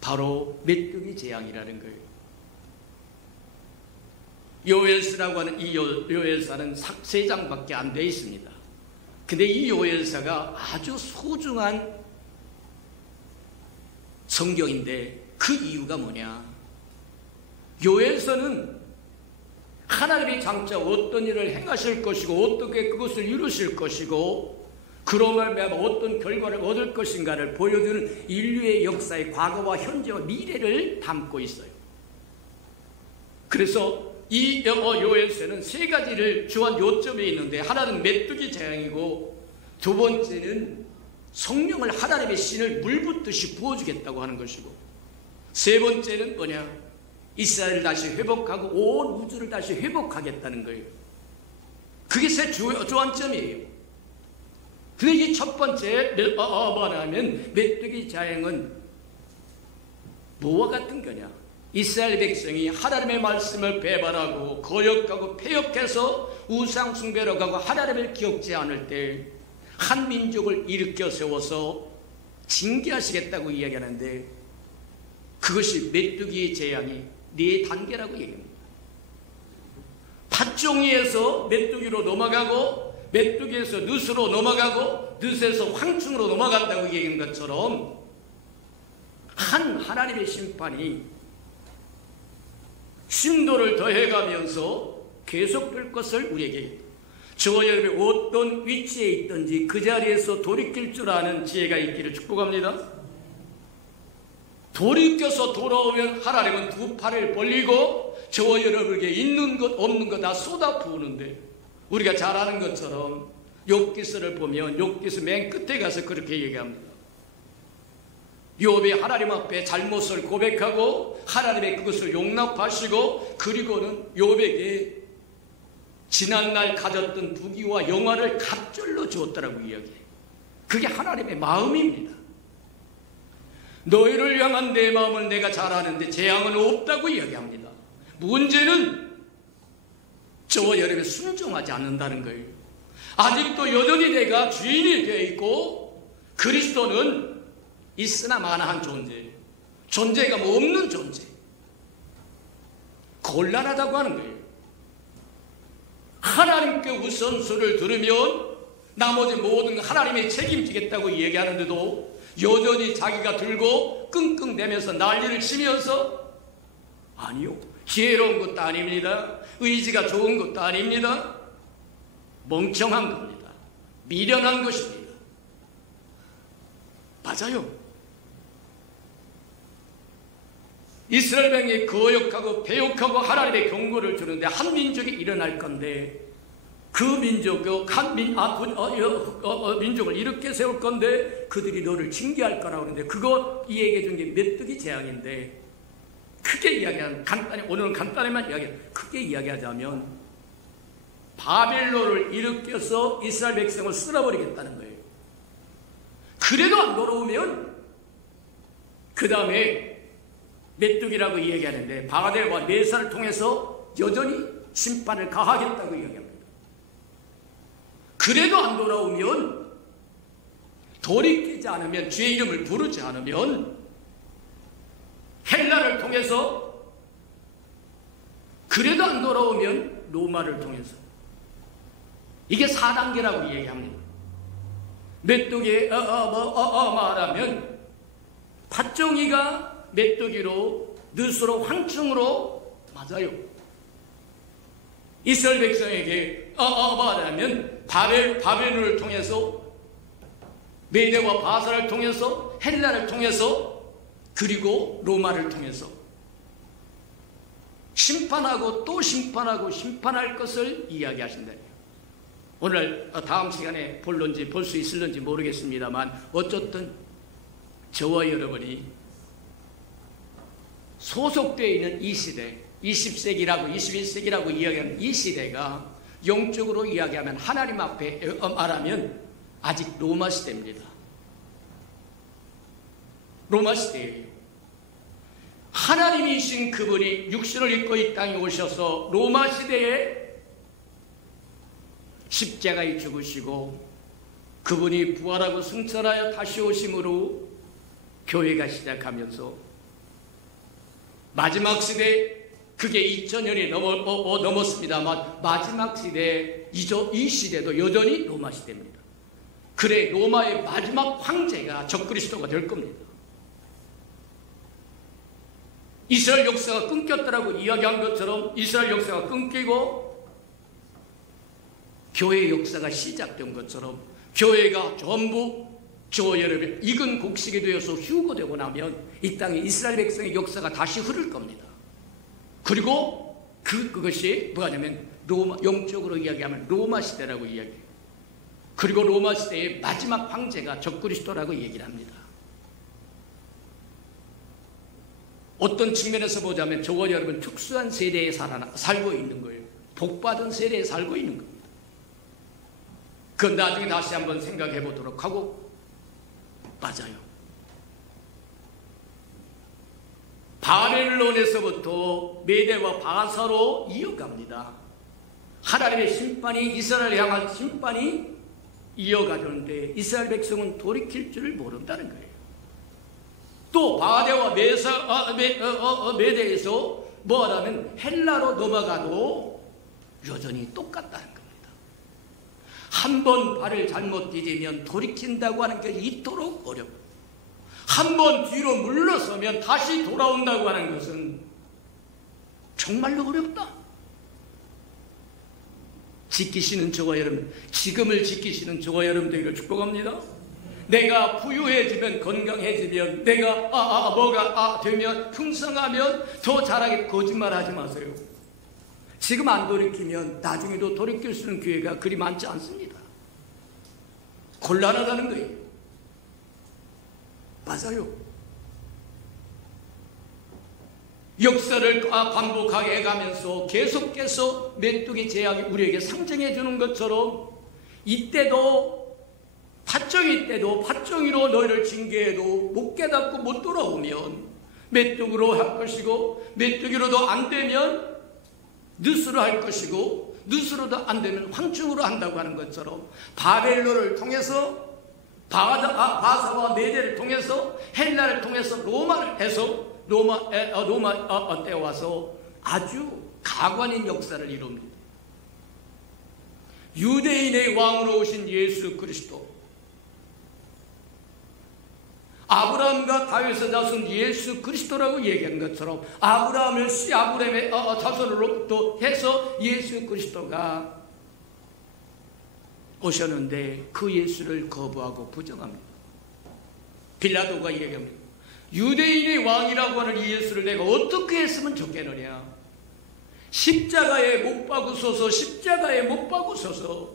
바로 메뚜기 재앙이라는 거예요. 요엘서라고 하는 이 요엘서는 3장밖에 안 되어 있습니다. 근데 이 요엘서가 아주 소중한 성경인데 그 이유가 뭐냐? 요엘서는 하나님이 장차 어떤 일을 행하실 것이고 어떻게 그것을 이루실 것이고 그로 말미암아 어떤 결과를 얻을 것인가를 보여주는 인류의 역사의 과거와 현재와 미래를 담고 있어요. 그래서 이 요엘서는 세 가지를 주한 요점에 있는데 하나는 메뚜기 재앙이고 두 번째는 성령을 하나님의 신을 물붓듯이 부어주겠다고 하는 것이고 세 번째는 뭐냐? 이스라엘을 다시 회복하고 온 우주를 다시 회복하겠다는 거예요. 그게 세 주안점이에요. 근데 이 첫 번째 뭐냐면 메뚜기 재앙은 뭐와 같은 거냐? 이스라엘 백성이 하나님의 말씀을 배반하고 거역하고 폐역해서 우상 숭배로 가고 하나님을 기억지 않을 때 한 민족을 일으켜 세워서 징계하시겠다고 이야기하는데 그것이 메뚜기의 재앙이 4단계라고 얘기합니다. 팥종이에서 메뚜기로 넘어가고 메뚜기에서 늪으로 넘어가고 늪에서 황충으로 넘어간다고 얘기한 것처럼 하나님의 심판이 심도를 더해가면서 계속될 것을 우리에게, 저와 여러분이 어떤 위치에 있든지 그 자리에서 돌이킬 줄 아는 지혜가 있기를 축복합니다. 돌이켜서 돌아오면 하나님은 2 팔을 벌리고 저와 여러분에게 있는 것 없는 것 다 쏟아부으는데, 우리가 잘 아는 것처럼 욥기서를 보면 욥기서 맨 끝에 가서 그렇게 얘기합니다. 욥이 하나님 앞에 잘못을 고백하고 하나님의 그것을 용납하시고, 그리고는 욥에게 지난날 가졌던 부귀와 영화를 갑절로 주었다라고 이야기해요. 그게 하나님의 마음입니다. 너희를 향한 내 마음을 내가 잘 아는데 재앙은 없다고 이야기합니다. 문제는 저와 여러분이 순종하지 않는다는 거예요. 아직도 여전히 내가 주인이 되어 있고 그리스도는 있으나 마나한 존재, 존재가 뭐 없는 존재, 곤란하다고 하는 거예요. 하나님께 우선수를 들으면 나머지 모든 하나님이 책임지겠다고 얘기하는데도 여전히 자기가 들고 끙끙대면서 난리를 치면서, 아니요, 지혜로운 것도 아닙니다. 의지가 좋은 것도 아닙니다. 멍청한 겁니다. 미련한 것입니다. 맞아요. 이스라엘 백성이 거역하고 배역하고 하나님의 경고를 주는데 한 민족이 일어날 건데, 그 민족을 이렇게 세울 건데 그들이 너를 징계할 거라고 하는데, 그거 이 얘기해 준 게 메뚜기 재앙인데, 크게 이야기하면 오늘은 간단히만 크게 이야기하자면 바벨론을 일으켜서 이스라엘 백성을 쓸어버리겠다는 거예요. 그래도 안 돌아오면 그 다음에 메뚜기라고 이야기하는데 바벨과 메사를 통해서 여전히 심판을 가하겠다고 이야기합니다. 그래도 안 돌아오면, 돌이키지 않으면, 주의 이름을 부르지 않으면 헬라를 통해서, 그래도 안 돌아오면 로마를 통해서, 이게 4단계라고 이야기합니다. 메뚜기에 말하면 팥종이가 메뚜기로, 늪으로, 황충으로, 맞아요. 이스라엘 백성에게 말하면 바벨론을 통해서, 메대와 바사를 통해서, 헬라를 통해서, 그리고 로마를 통해서 심판하고 또 심판하고 심판할 것을 이야기하신다. 오늘 다음 시간에 볼런지 볼 수 있을런지 모르겠습니다만, 어쨌든 저와 여러분이 소속되어 있는 이 시대, 20세기라고 21세기라고 이야기하는 이 시대가 영적으로 이야기하면, 하나님 앞에 말하면 아직 로마 시대입니다. 로마 시대예요. 하나님이신 그분이 육신을 입고 이 땅에 오셔서 로마 시대에 십자가에 죽으시고 그분이 부활하고 승천하여 다시 오심으로 교회가 시작하면서 마지막 시대, 그게 2000년이 넘었습니다만 마지막 시대, 이 시대도 여전히 로마 시대입니다. 그래, 로마의 마지막 황제가 적그리스도가 될 겁니다. 이스라엘 역사가 끊겼다라고 이야기한 것처럼 이스라엘 역사가 끊기고 교회의 역사가 시작된 것처럼, 교회가 전부 저와 여러분 익은 곡식이 되어서 휴거되고 나면 이 땅에 이스라엘 백성의 역사가 다시 흐를 겁니다. 그리고 그것이 뭐냐면 영적으로 이야기하면 로마 시대라고 이야기해요. 그리고 로마 시대의 마지막 황제가 적그리스도라고 얘기를 합니다. 어떤 측면에서 보자면 저와 여러분 특수한 세대에 살고 있는 거예요. 복받은 세대에 살고 있는 겁니다. 그건 나중에 다시 한번 생각해 보도록 하고, 맞아요. 바벨론에서부터 메대와 바사로 이어갑니다. 하나님의 심판이, 이스라엘을 향한 심판이 이어가는데 이스라엘 백성은 돌이킬 줄을 모른다는 거예요. 또 바데와 메대에서 뭐하라면 헬라로 넘어가도 여전히 똑같다는 겁니다. 한 번 발을 잘못 디디면 돌이킨다고 하는 게 이토록 어렵고, 한 번 뒤로 물러서면 다시 돌아온다고 하는 것은 정말로 어렵다. 지키시는 저와 여러분, 지금을 지키시는 저와 여러분들에게 축복합니다. 내가 부유해지면, 건강해지면, 내가 뭐가 되면, 풍성하면 더 잘하게, 거짓말하지 마세요. 지금 안 돌이키면 나중에도 돌이킬 수 있는 기회가 그리 많지 않습니다. 곤란하다는 거예요. 맞아요. 역사를 반복하게 해가면서 계속해서 메뚜기 제약이 우리에게 상징해 주는 것처럼, 이때도 팥종이 때도 팥종이로 너희를 징계해도 못 깨닫고 못 돌아오면 메뚜기로 할 것이고, 메뚜기로도 안 되면 늦으로 할 것이고, 늦으로도 안 되면 황충으로 한다고 하는 것처럼, 바벨론을 통해서 바사와 메대를 통해서, 헬라를 통해서 로마를 해서 로마 때 와서 아주 가관인 역사를 이룹니다. 유대인의 왕으로 오신 예수 그리스도, 아브라함과 다윗의 자손 예수 그리스도라고 얘기한 것처럼, 아브라함의 자손으로 또 해서 예수 그리스도가 오셨는데 그 예수를 거부하고 부정합니다. 빌라도가 얘기합니다. 유대인의 왕이라고 하는 이 예수를 내가 어떻게 했으면 좋겠느냐. 십자가에 못 박으소서, 십자가에 못 박으소서.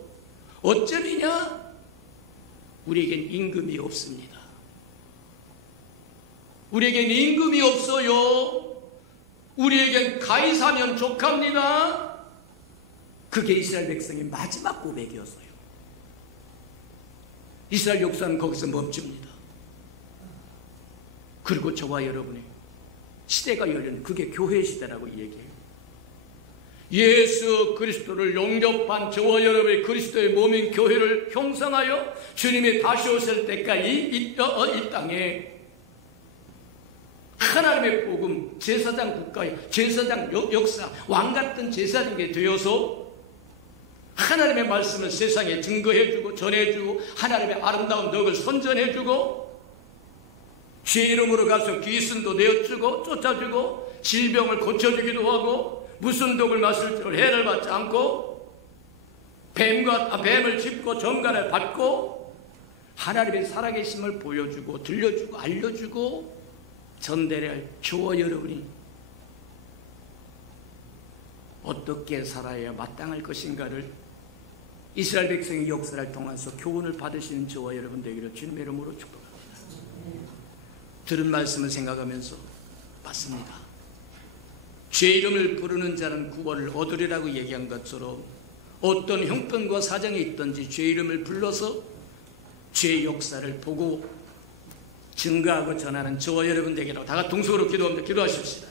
어쩌느냐? 우리에겐 임금이 없습니다. 우리에겐 임금이 없어요. 우리에겐 가이사면 족합니다. 그게 이스라엘 백성의 마지막 고백이었어요. 이스라엘 역사는 거기서 멈춥니다. 그리고 저와 여러분의 시대가 열린, 그게 교회 시대라고 얘기해요. 예수 그리스도를 영접한 저와 여러분의 그리스도의 몸인 교회를 형성하여 주님이 다시 오실 때까지 이 땅에 하나님의 복음, 제사장 국가의 제사장 역사, 왕같은 제사장이 되어서 하나님의 말씀을 세상에 증거해주고 전해주고, 하나님의 아름다운 덕을 선전해주고, 주의 이름으로 가서 귀신도 내어주고 쫓아주고, 질병을 고쳐주기도 하고, 무슨 독을 마실 줄 해를 받지 않고, 뱀을 짚고 정간을 받고, 하나님의 살아계심을 보여주고 들려주고 알려주고 전대할 저와 여러분이 어떻게 살아야 마땅할 것인가를 이스라엘 백성의 역사를 통해서 교훈을 받으시는 저와 여러분 되기를 주님의 이름으로 축복합니다. 들은 말씀을 생각하면서 맞습니다. 주의 이름을 부르는 자는 구원을 얻으리라고 얘기한 것처럼, 어떤 형편과 사정이 있든지 주의 이름을 불러서 주의 역사를 보고 증거하고 전하는 저와 여러분 되기로 다 같이 동서로 기도합니다. 기도하십시다.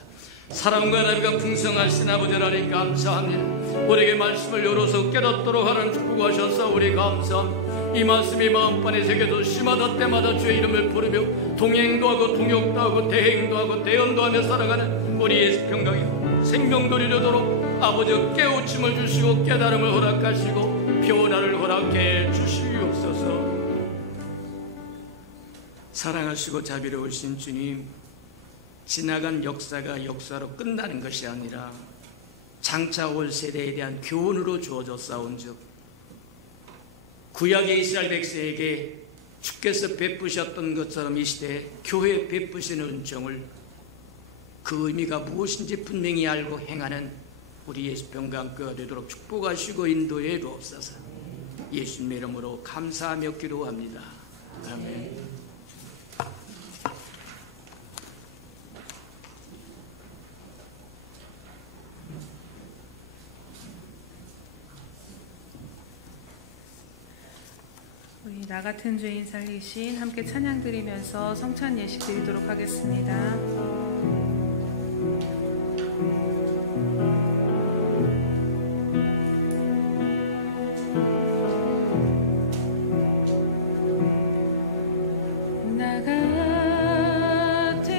사랑과 나비가 풍성하신 아버지 하나님 감사합니다. 우리에게 말씀을 열어서 깨닫도록 하는 축복하셔서 우리 감사합니다. 이 말씀이 마음판에 새겨져 심하다 때마다 주의 이름을 부르며 동행도 하고 동역도 하고 대행도 하고 대언도 하며 살아가는 우리의 평강이 생명도 이르도록 아버지 깨우침을 주시고 깨달음을 허락하시고 변화를 허락해 주시옵소서. 사랑하시고 자비로우신 주님, 지나간 역사가 역사로 끝나는 것이 아니라 장차 올 세대에 대한 교훈으로 주어져 싸운즉, 구약의 이스라엘 백성에게 주께서 베푸셨던 것처럼 이 시대에 교회에 베푸시는 은총을, 그 의미가 무엇인지 분명히 알고 행하는 우리 예수 평강교회가 되도록 축복하시고 인도해 주옵소서. 예수님의 이름으로 감사하며 기도합니다. 아멘. 우리 나 같은 죄인 살리신 함께 찬양 드리면서 성찬 예식 드리도록 하겠습니다. 나 같은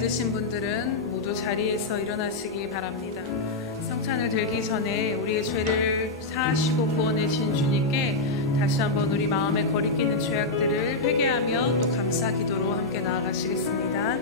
받으신 분들은 모두 자리에서 일어나시기 바랍니다. 성찬을 들기 전에 우리의 죄를 사하시고 구원해 주신 주님께 다시 한번 우리 마음에 거리끼는 죄악들을 회개하며 또 감사 기도로 함께 나아가시겠습니다.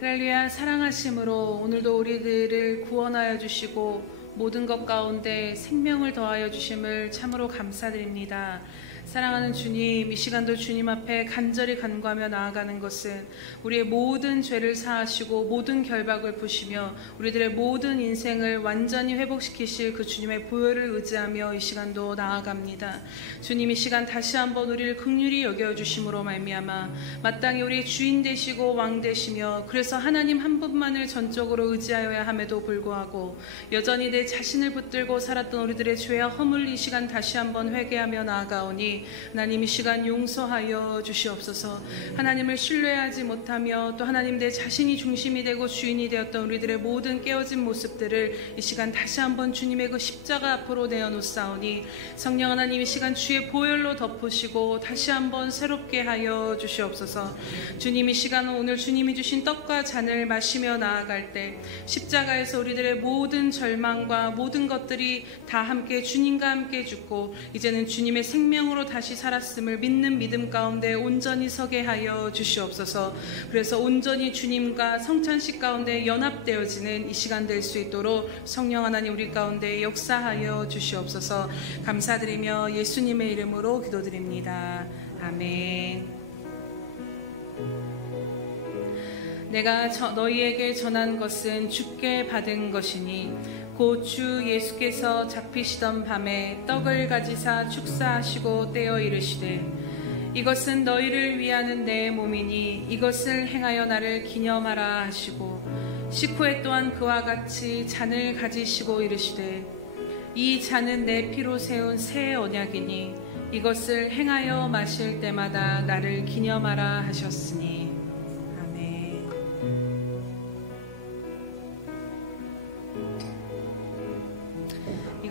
할렐루야. 사랑하심으로 오늘도 우리들을 구원하여 주시고 모든 것 가운데 생명을 더하여 주심을 참으로 감사드립니다. 사랑하는 주님, 이 시간도 주님 앞에 간절히 간구하며 나아가는 것은 우리의 모든 죄를 사하시고 모든 결박을 푸시며 우리들의 모든 인생을 완전히 회복시키실 그 주님의 보혈을 의지하며 이 시간도 나아갑니다. 주님, 이 시간 다시 한번 우리를 긍휼히 여겨주심으로 말미암아 마땅히 우리의 주인 되시고 왕 되시며 그래서 하나님 한 분만을 전적으로 의지하여야 함에도 불구하고 여전히 내 자신을 붙들고 살았던 우리들의 죄와 허물 이 시간 다시 한번 회개하며 나아가오니 하나님 이 시간 용서하여 주시옵소서. 하나님을 신뢰하지 못하며 또 하나님 내 자신이 중심이 되고 주인이 되었던 우리들의 모든 깨어진 모습들을 이 시간 다시 한번 주님의 그 십자가 앞으로 내어놓사오니 성령 하나님 이 시간 주의 보혈로 덮으시고 다시 한번 새롭게 하여 주시옵소서. 주님 이 시간은 오늘 주님이 주신 떡과 잔을 마시며 나아갈 때 십자가에서 우리들의 모든 절망과 모든 것들이 다 함께 주님과 함께 죽고 이제는 주님의 생명으로 다시 살았음을 믿는 믿음 가운데 온전히 서게 하여 주시옵소서. 그래서 온전히 주님과 성찬식 가운데 연합되어지는 이 시간 될 수 있도록 성령 하나님 우리 가운데 역사하여 주시옵소서. 감사드리며 예수님의 이름으로 기도드립니다. 아멘. 내가 너희에게 전한 것은 주께 받은 것이니 곧 주 예수께서 잡히시던 밤에 떡을 가지사 축사하시고 떼어 이르시되 이것은 너희를 위하는 내 몸이니 이것을 행하여 나를 기념하라 하시고 식후에 또한 그와 같이 잔을 가지시고 이르시되 이 잔은 내 피로 세운 새 언약이니 이것을 행하여 마실 때마다 나를 기념하라 하셨으니.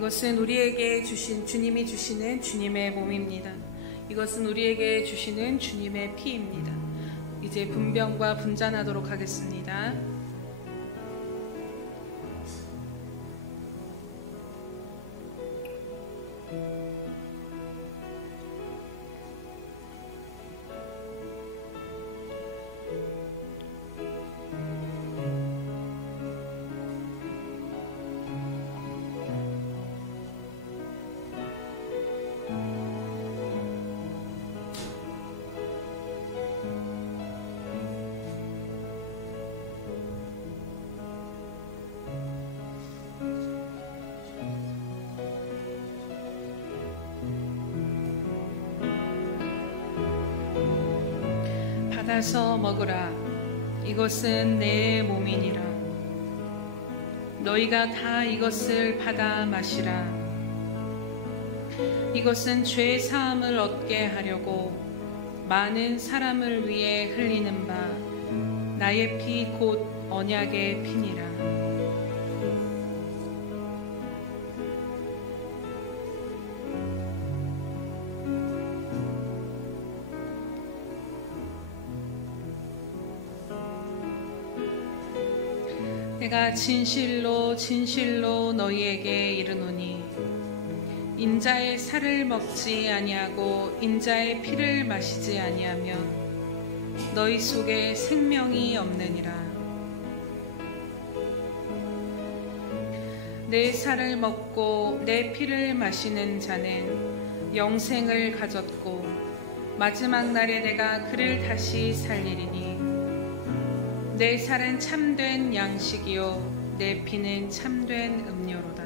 이것은 우리에게 주신 주님이 주시는 주님의 몸입니다. 이것은 우리에게 주시는 주님의 피입니다. 이제 분병과 분잔하도록 하겠습니다. 받아서 먹으라. 이것은 내 몸이니라. 너희가 다 이것을 받아 마시라. 이것은 죄 사함을 얻게 하려고 많은 사람을 위해 흘리는 바 나의 피 곧 언약의 피니라. 내가 진실로 진실로 너희에게 이르노니 인자의 살을 먹지 아니하고 인자의 피를 마시지 아니하면 너희 속에 생명이 없느니라. 내 살을 먹고 내 피를 마시는 자는 영생을 가졌고 마지막 날에 내가 그를 다시 살리리니 내 살은 참된 양식이요 내 피는 참된 음료로다.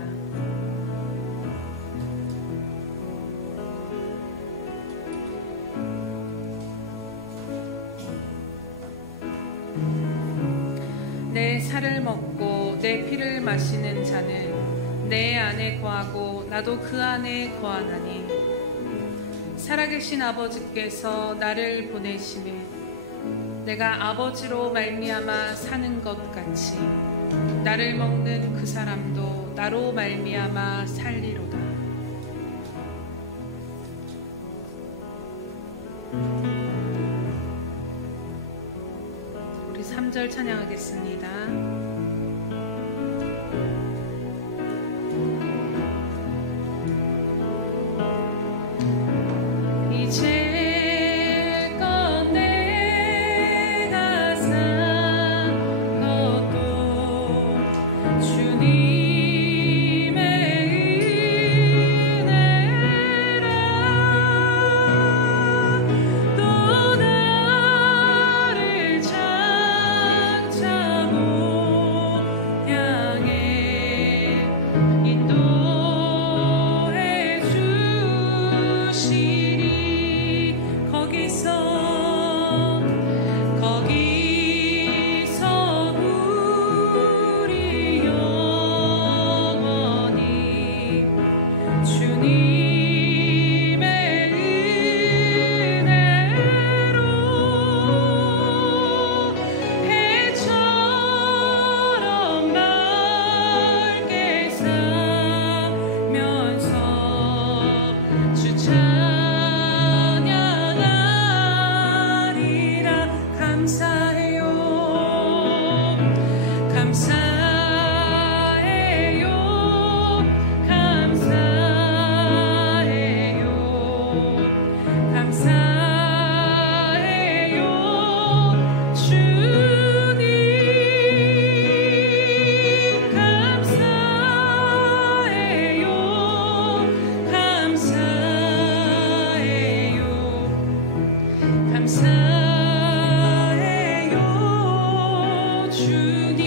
내 살을 먹고 내 피를 마시는 자는 내 안에 거하고 나도 그 안에 거하나니 살아계신 아버지께서 나를 보내심에 내가 아버지로 말미암아 사는 것 같이 나를 먹는 그 사람도 나로 말미암아 살리로다. 우리 3절 찬양하겠습니다. 이제껏 내가 산 것도 주님의 은혜라. 또 나를 장차 모양에 인도해 주시리. 거기서 우리 영원히 주님의 은혜로 해처럼 맑게 살면서 주 찬양하리라. 감사해요, 감사해요, 감사해요, 감사해요 주님. 감사해요, 감사해요, 감사해요 주님.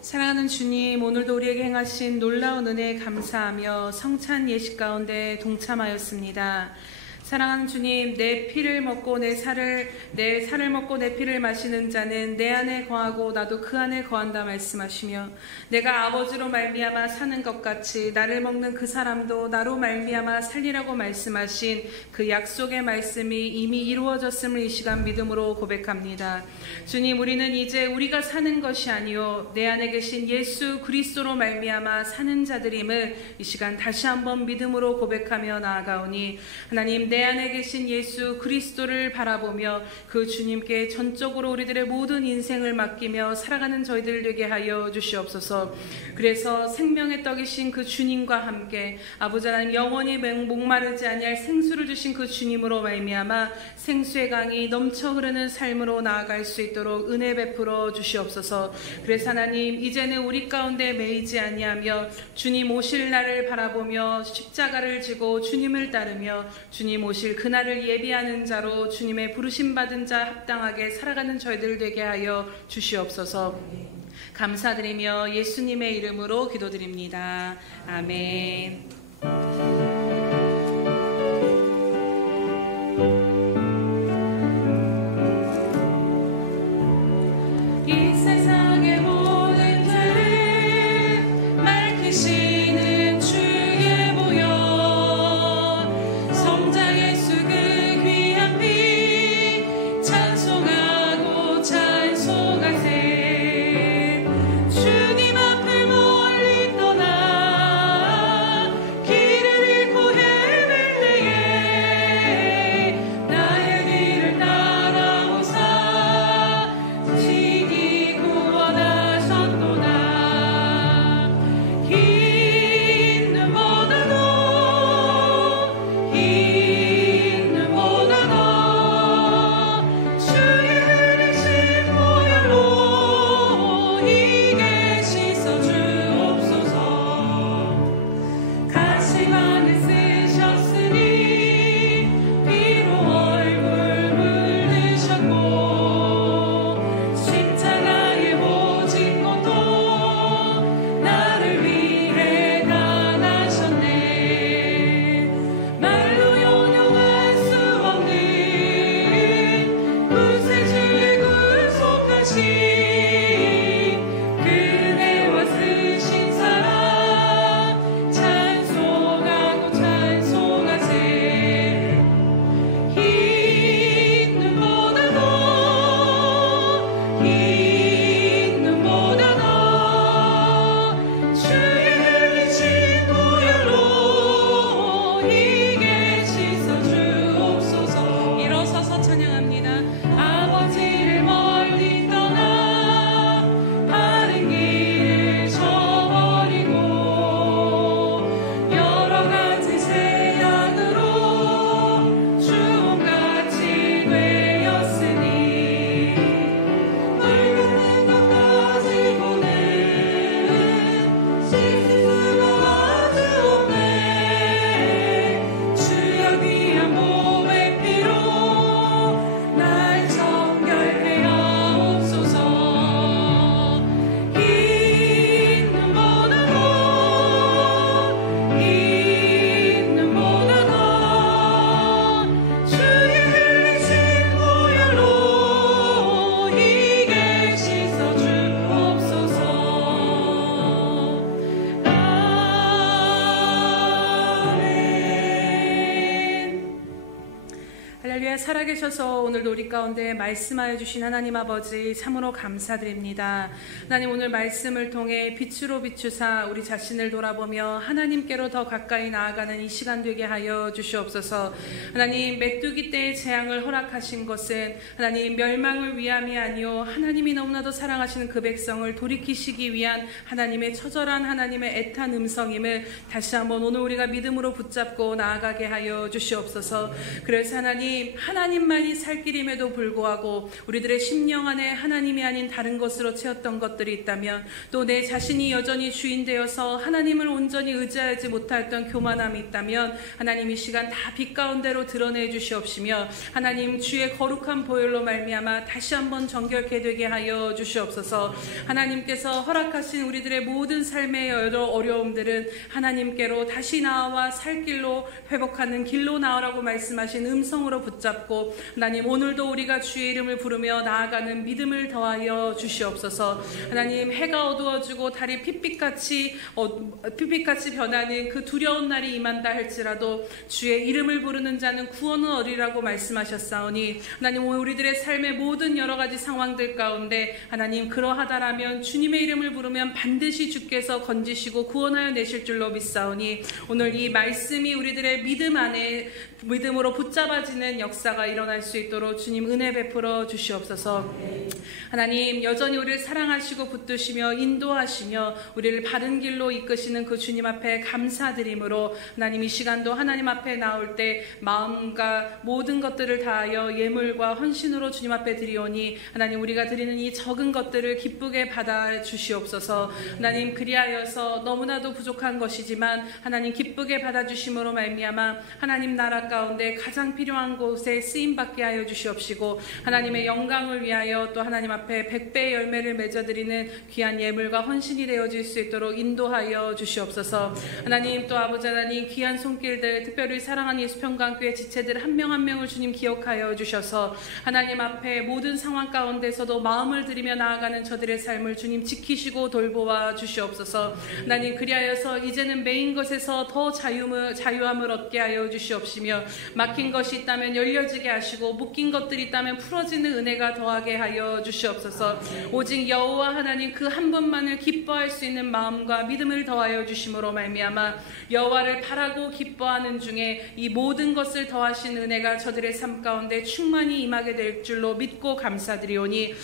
사랑하는 주님, 오늘도 우리에게 행하신 놀라운 은혜에 감사하며 성찬 예식 가운데 동참하였습니다. 사랑하는 주님, 내 피를 먹고 내 살을 먹고 내 피를 마시는 자는 내 안에 거하고 나도 그 안에 거한다 말씀하시며, 내가 아버지로 말미암아 사는 것 같이 나를 먹는 그 사람도 나로 말미암아 살리라고 말씀하신 그 약속의 말씀이 이미 이루어졌음을 이 시간 믿음으로 고백합니다. 주님, 우리는 이제 우리가 사는 것이 아니요 내 안에 계신 예수 그리스도로 말미암아 사는 자들임을 이 시간 다시 한번 믿음으로 고백하며 나아가오니, 하나님, 내 안에 계신 예수 그리스도를 바라보며 그 주님께 전적으로 우리들의 모든 인생을 맡기며 살아가는 저희들 되게 하여 주시옵소서. 그래서 생명의 떡이신 그 주님과 함께 아버지 하나님, 영원히 목마르지 아니할 생수를 주신 그 주님으로 말미암아 생수의 강이 넘쳐 흐르는 삶으로 나아갈 수 있도록 은혜 베풀어 주시옵소서. 그래서 하나님, 이제는 우리 가운데 매이지 아니하며 주님 오실 날을 바라보며 십자가를 지고 주님을 따르며 주님 오실 그날을 예비하는 자로 주님의 부르심 받은 자 합당하게 살아가는 저희들 되게 하여 주시옵소서. 감사드리며 예수님의 이름으로 기도드립니다. 아멘. 이 세상의 모든 죄를 맑으시는 주의 보혈, 성자 예수 그 귀한 피 찬송하고 찬송하세. 주님 앞을 멀리 떠나 길을 잃고 헤맬 때에 살아계셔서 오늘도 우리 가운데 말씀하여 주신 하나님 아버지 참으로 감사드립니다. 하나님, 오늘 말씀을 통해 빛으로 비추사 우리 자신을 돌아보며 하나님께로 더 가까이 나아가는 이 시간 되게 하여 주시옵소서. 하나님, 메뚜기 때의 재앙을 허락하신 것은 하나님 멸망을 위함이 아니요 하나님이 너무나도 사랑하시는 그 백성을 돌이키시기 위한 하나님의 처절한 하나님의 애탄 음성임을 다시 한번 오늘 우리가 믿음으로 붙잡고 나아가게 하여 주시옵소서. 그래서 하나님만이 살 길임에도 불구하고 우리들의 심령 안에 하나님이 아닌 다른 것으로 채웠던 것들이 있다면, 또 내 자신이 여전히 주인 되어서 하나님을 온전히 의지하지 못했던 교만함이 있다면 하나님 이 시간 다 빛 가운데로 드러내 주시옵시며 하나님 주의 거룩한 보혈로 말미암아 다시 한번 정결케 되게 하여 주시옵소서. 하나님께서 허락하신 우리들의 모든 삶의 여러 어려움들은 하나님께로 다시 나와 살 길로 회복하는 길로 나오라고 말씀하신 음성으로 붙잡고 하나님, 오늘도 우리가 주의 이름을 부르며 나아가는 믿음을 더하여 주시옵소서. 하나님, 해가 어두워지고 달이 핏빛같이 변하는 그 두려운 날이 임한다 할지라도 주의 이름을 부르는 자는 구원을 얻으리라고 말씀하셨사오니 하나님, 오늘 우리들의 삶의 모든 여러 가지 상황들 가운데 하나님 그러하다라면 주님의 이름을 부르면 반드시 주께서 건지시고 구원하여 내실 줄로 믿사오니 오늘 이 말씀이 우리들의 믿음 안에 믿음으로 붙잡아지는 역사가 일어날 수 있도록 주님 은혜 베풀어 주시옵소서. 하나님, 여전히 우리를 사랑하시고 붙드시며 인도하시며 우리를 바른 길로 이끄시는 그 주님 앞에 감사드림으로 하나님, 이 시간도 하나님 앞에 나올 때 마음과 모든 것들을 다하여 예물과 헌신으로 주님 앞에 드리오니 하나님, 우리가 드리는 이 적은 것들을 기쁘게 받아 주시옵소서. 하나님, 그리하여서 너무나도 부족한 것이지만 하나님 기쁘게 받아주심으로 말미암아 하나님 나라 가운데 가장 필요한 곳에 쓰임받게 하여 주시옵시고 하나님의 영광을 위하여 또 하나님 앞에 100배의 열매를 맺어드리는 귀한 예물과 헌신이 되어질 수 있도록 인도하여 주시옵소서. 하나님, 또 아버지 하나님, 귀한 손길들, 특별히 사랑하는 예수평강교회 지체들 한 명 한 명을 주님 기억하여 주셔서 하나님 앞에 모든 상황 가운데서도 마음을 들이며 나아가는 저들의 삶을 주님 지키시고 돌보아 주시옵소서. 하나님, 그리하여서 이제는 메인 것에서 더 자유함을 얻게 하여 주시옵시며 막힌 것이 있다면 열려지게 하시고 묶인 것들이 있다면 풀어지는 은혜가 더하게 하여 주시옵소서. 오직 여호와 하나님 그 한 분만을 기뻐할 수 있는 마음과 믿음을 더하여 주심으로 말미암아 여호와를 바라고 기뻐하는 중에 이 모든 것을 더하신 은혜가 저들의 삶 가운데 충만히 임하게 될 줄로 믿고 감사드리오니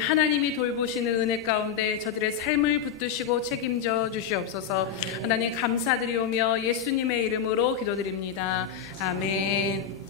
하나님이 돌보시는 은혜 가운데 저들의 삶을 붙드시고 책임져 주시옵소서. 하나님, 감사드리오며 예수님의 이름으로 기도드립니다. 아멘.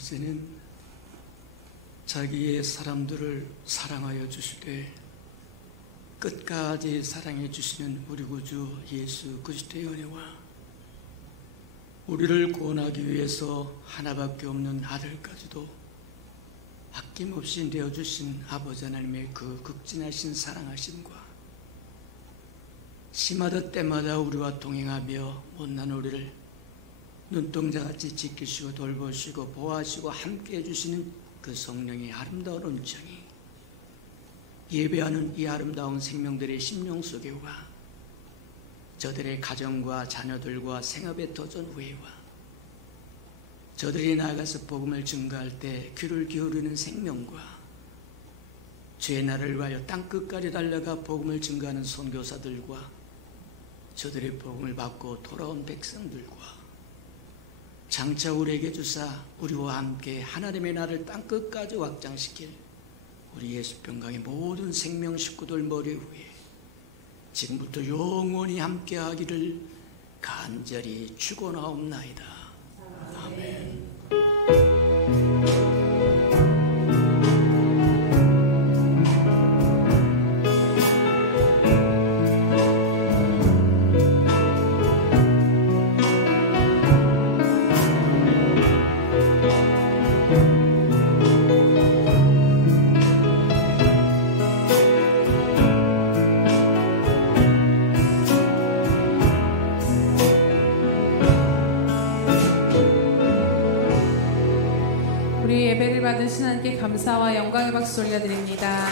이제는 자기의 사람들을 사랑하여 주시되 끝까지 사랑해 주시는 우리 구주 예수 그리스도의 은혜와 우리를 구원하기 위해서 하나밖에 없는 아들까지도 아낌없이 내어주신 아버지 하나님의 그 극진하신 사랑하심과 시마다 때마다 우리와 동행하며 못난 우리를 눈동자같이 지키시고 돌보시고 보호하시고 함께해 주시는 그 성령의 아름다운 은총이 예배하는 이 아름다운 생명들의 심령 속에와 저들의 가정과 자녀들과 생업의 도전 후에와 저들이 나아가서 복음을 증거할 때 귀를 기울이는 생명과 죄의 날을 위하여 땅끝까지 달려가 복음을 증거하는 선교사들과 저들의 복음을 받고 돌아온 백성들과 장차 우리에게 주사 우리와 함께 하나님의 나라를 땅끝까지 확장시킬 우리 예수평강의 모든 생명 식구들 머리 위에 지금부터 영원히 함께하기를 간절히 축원하옵나이다. 아멘. 받으신 하나님께 감사와 영광의 박수 올려드립니다.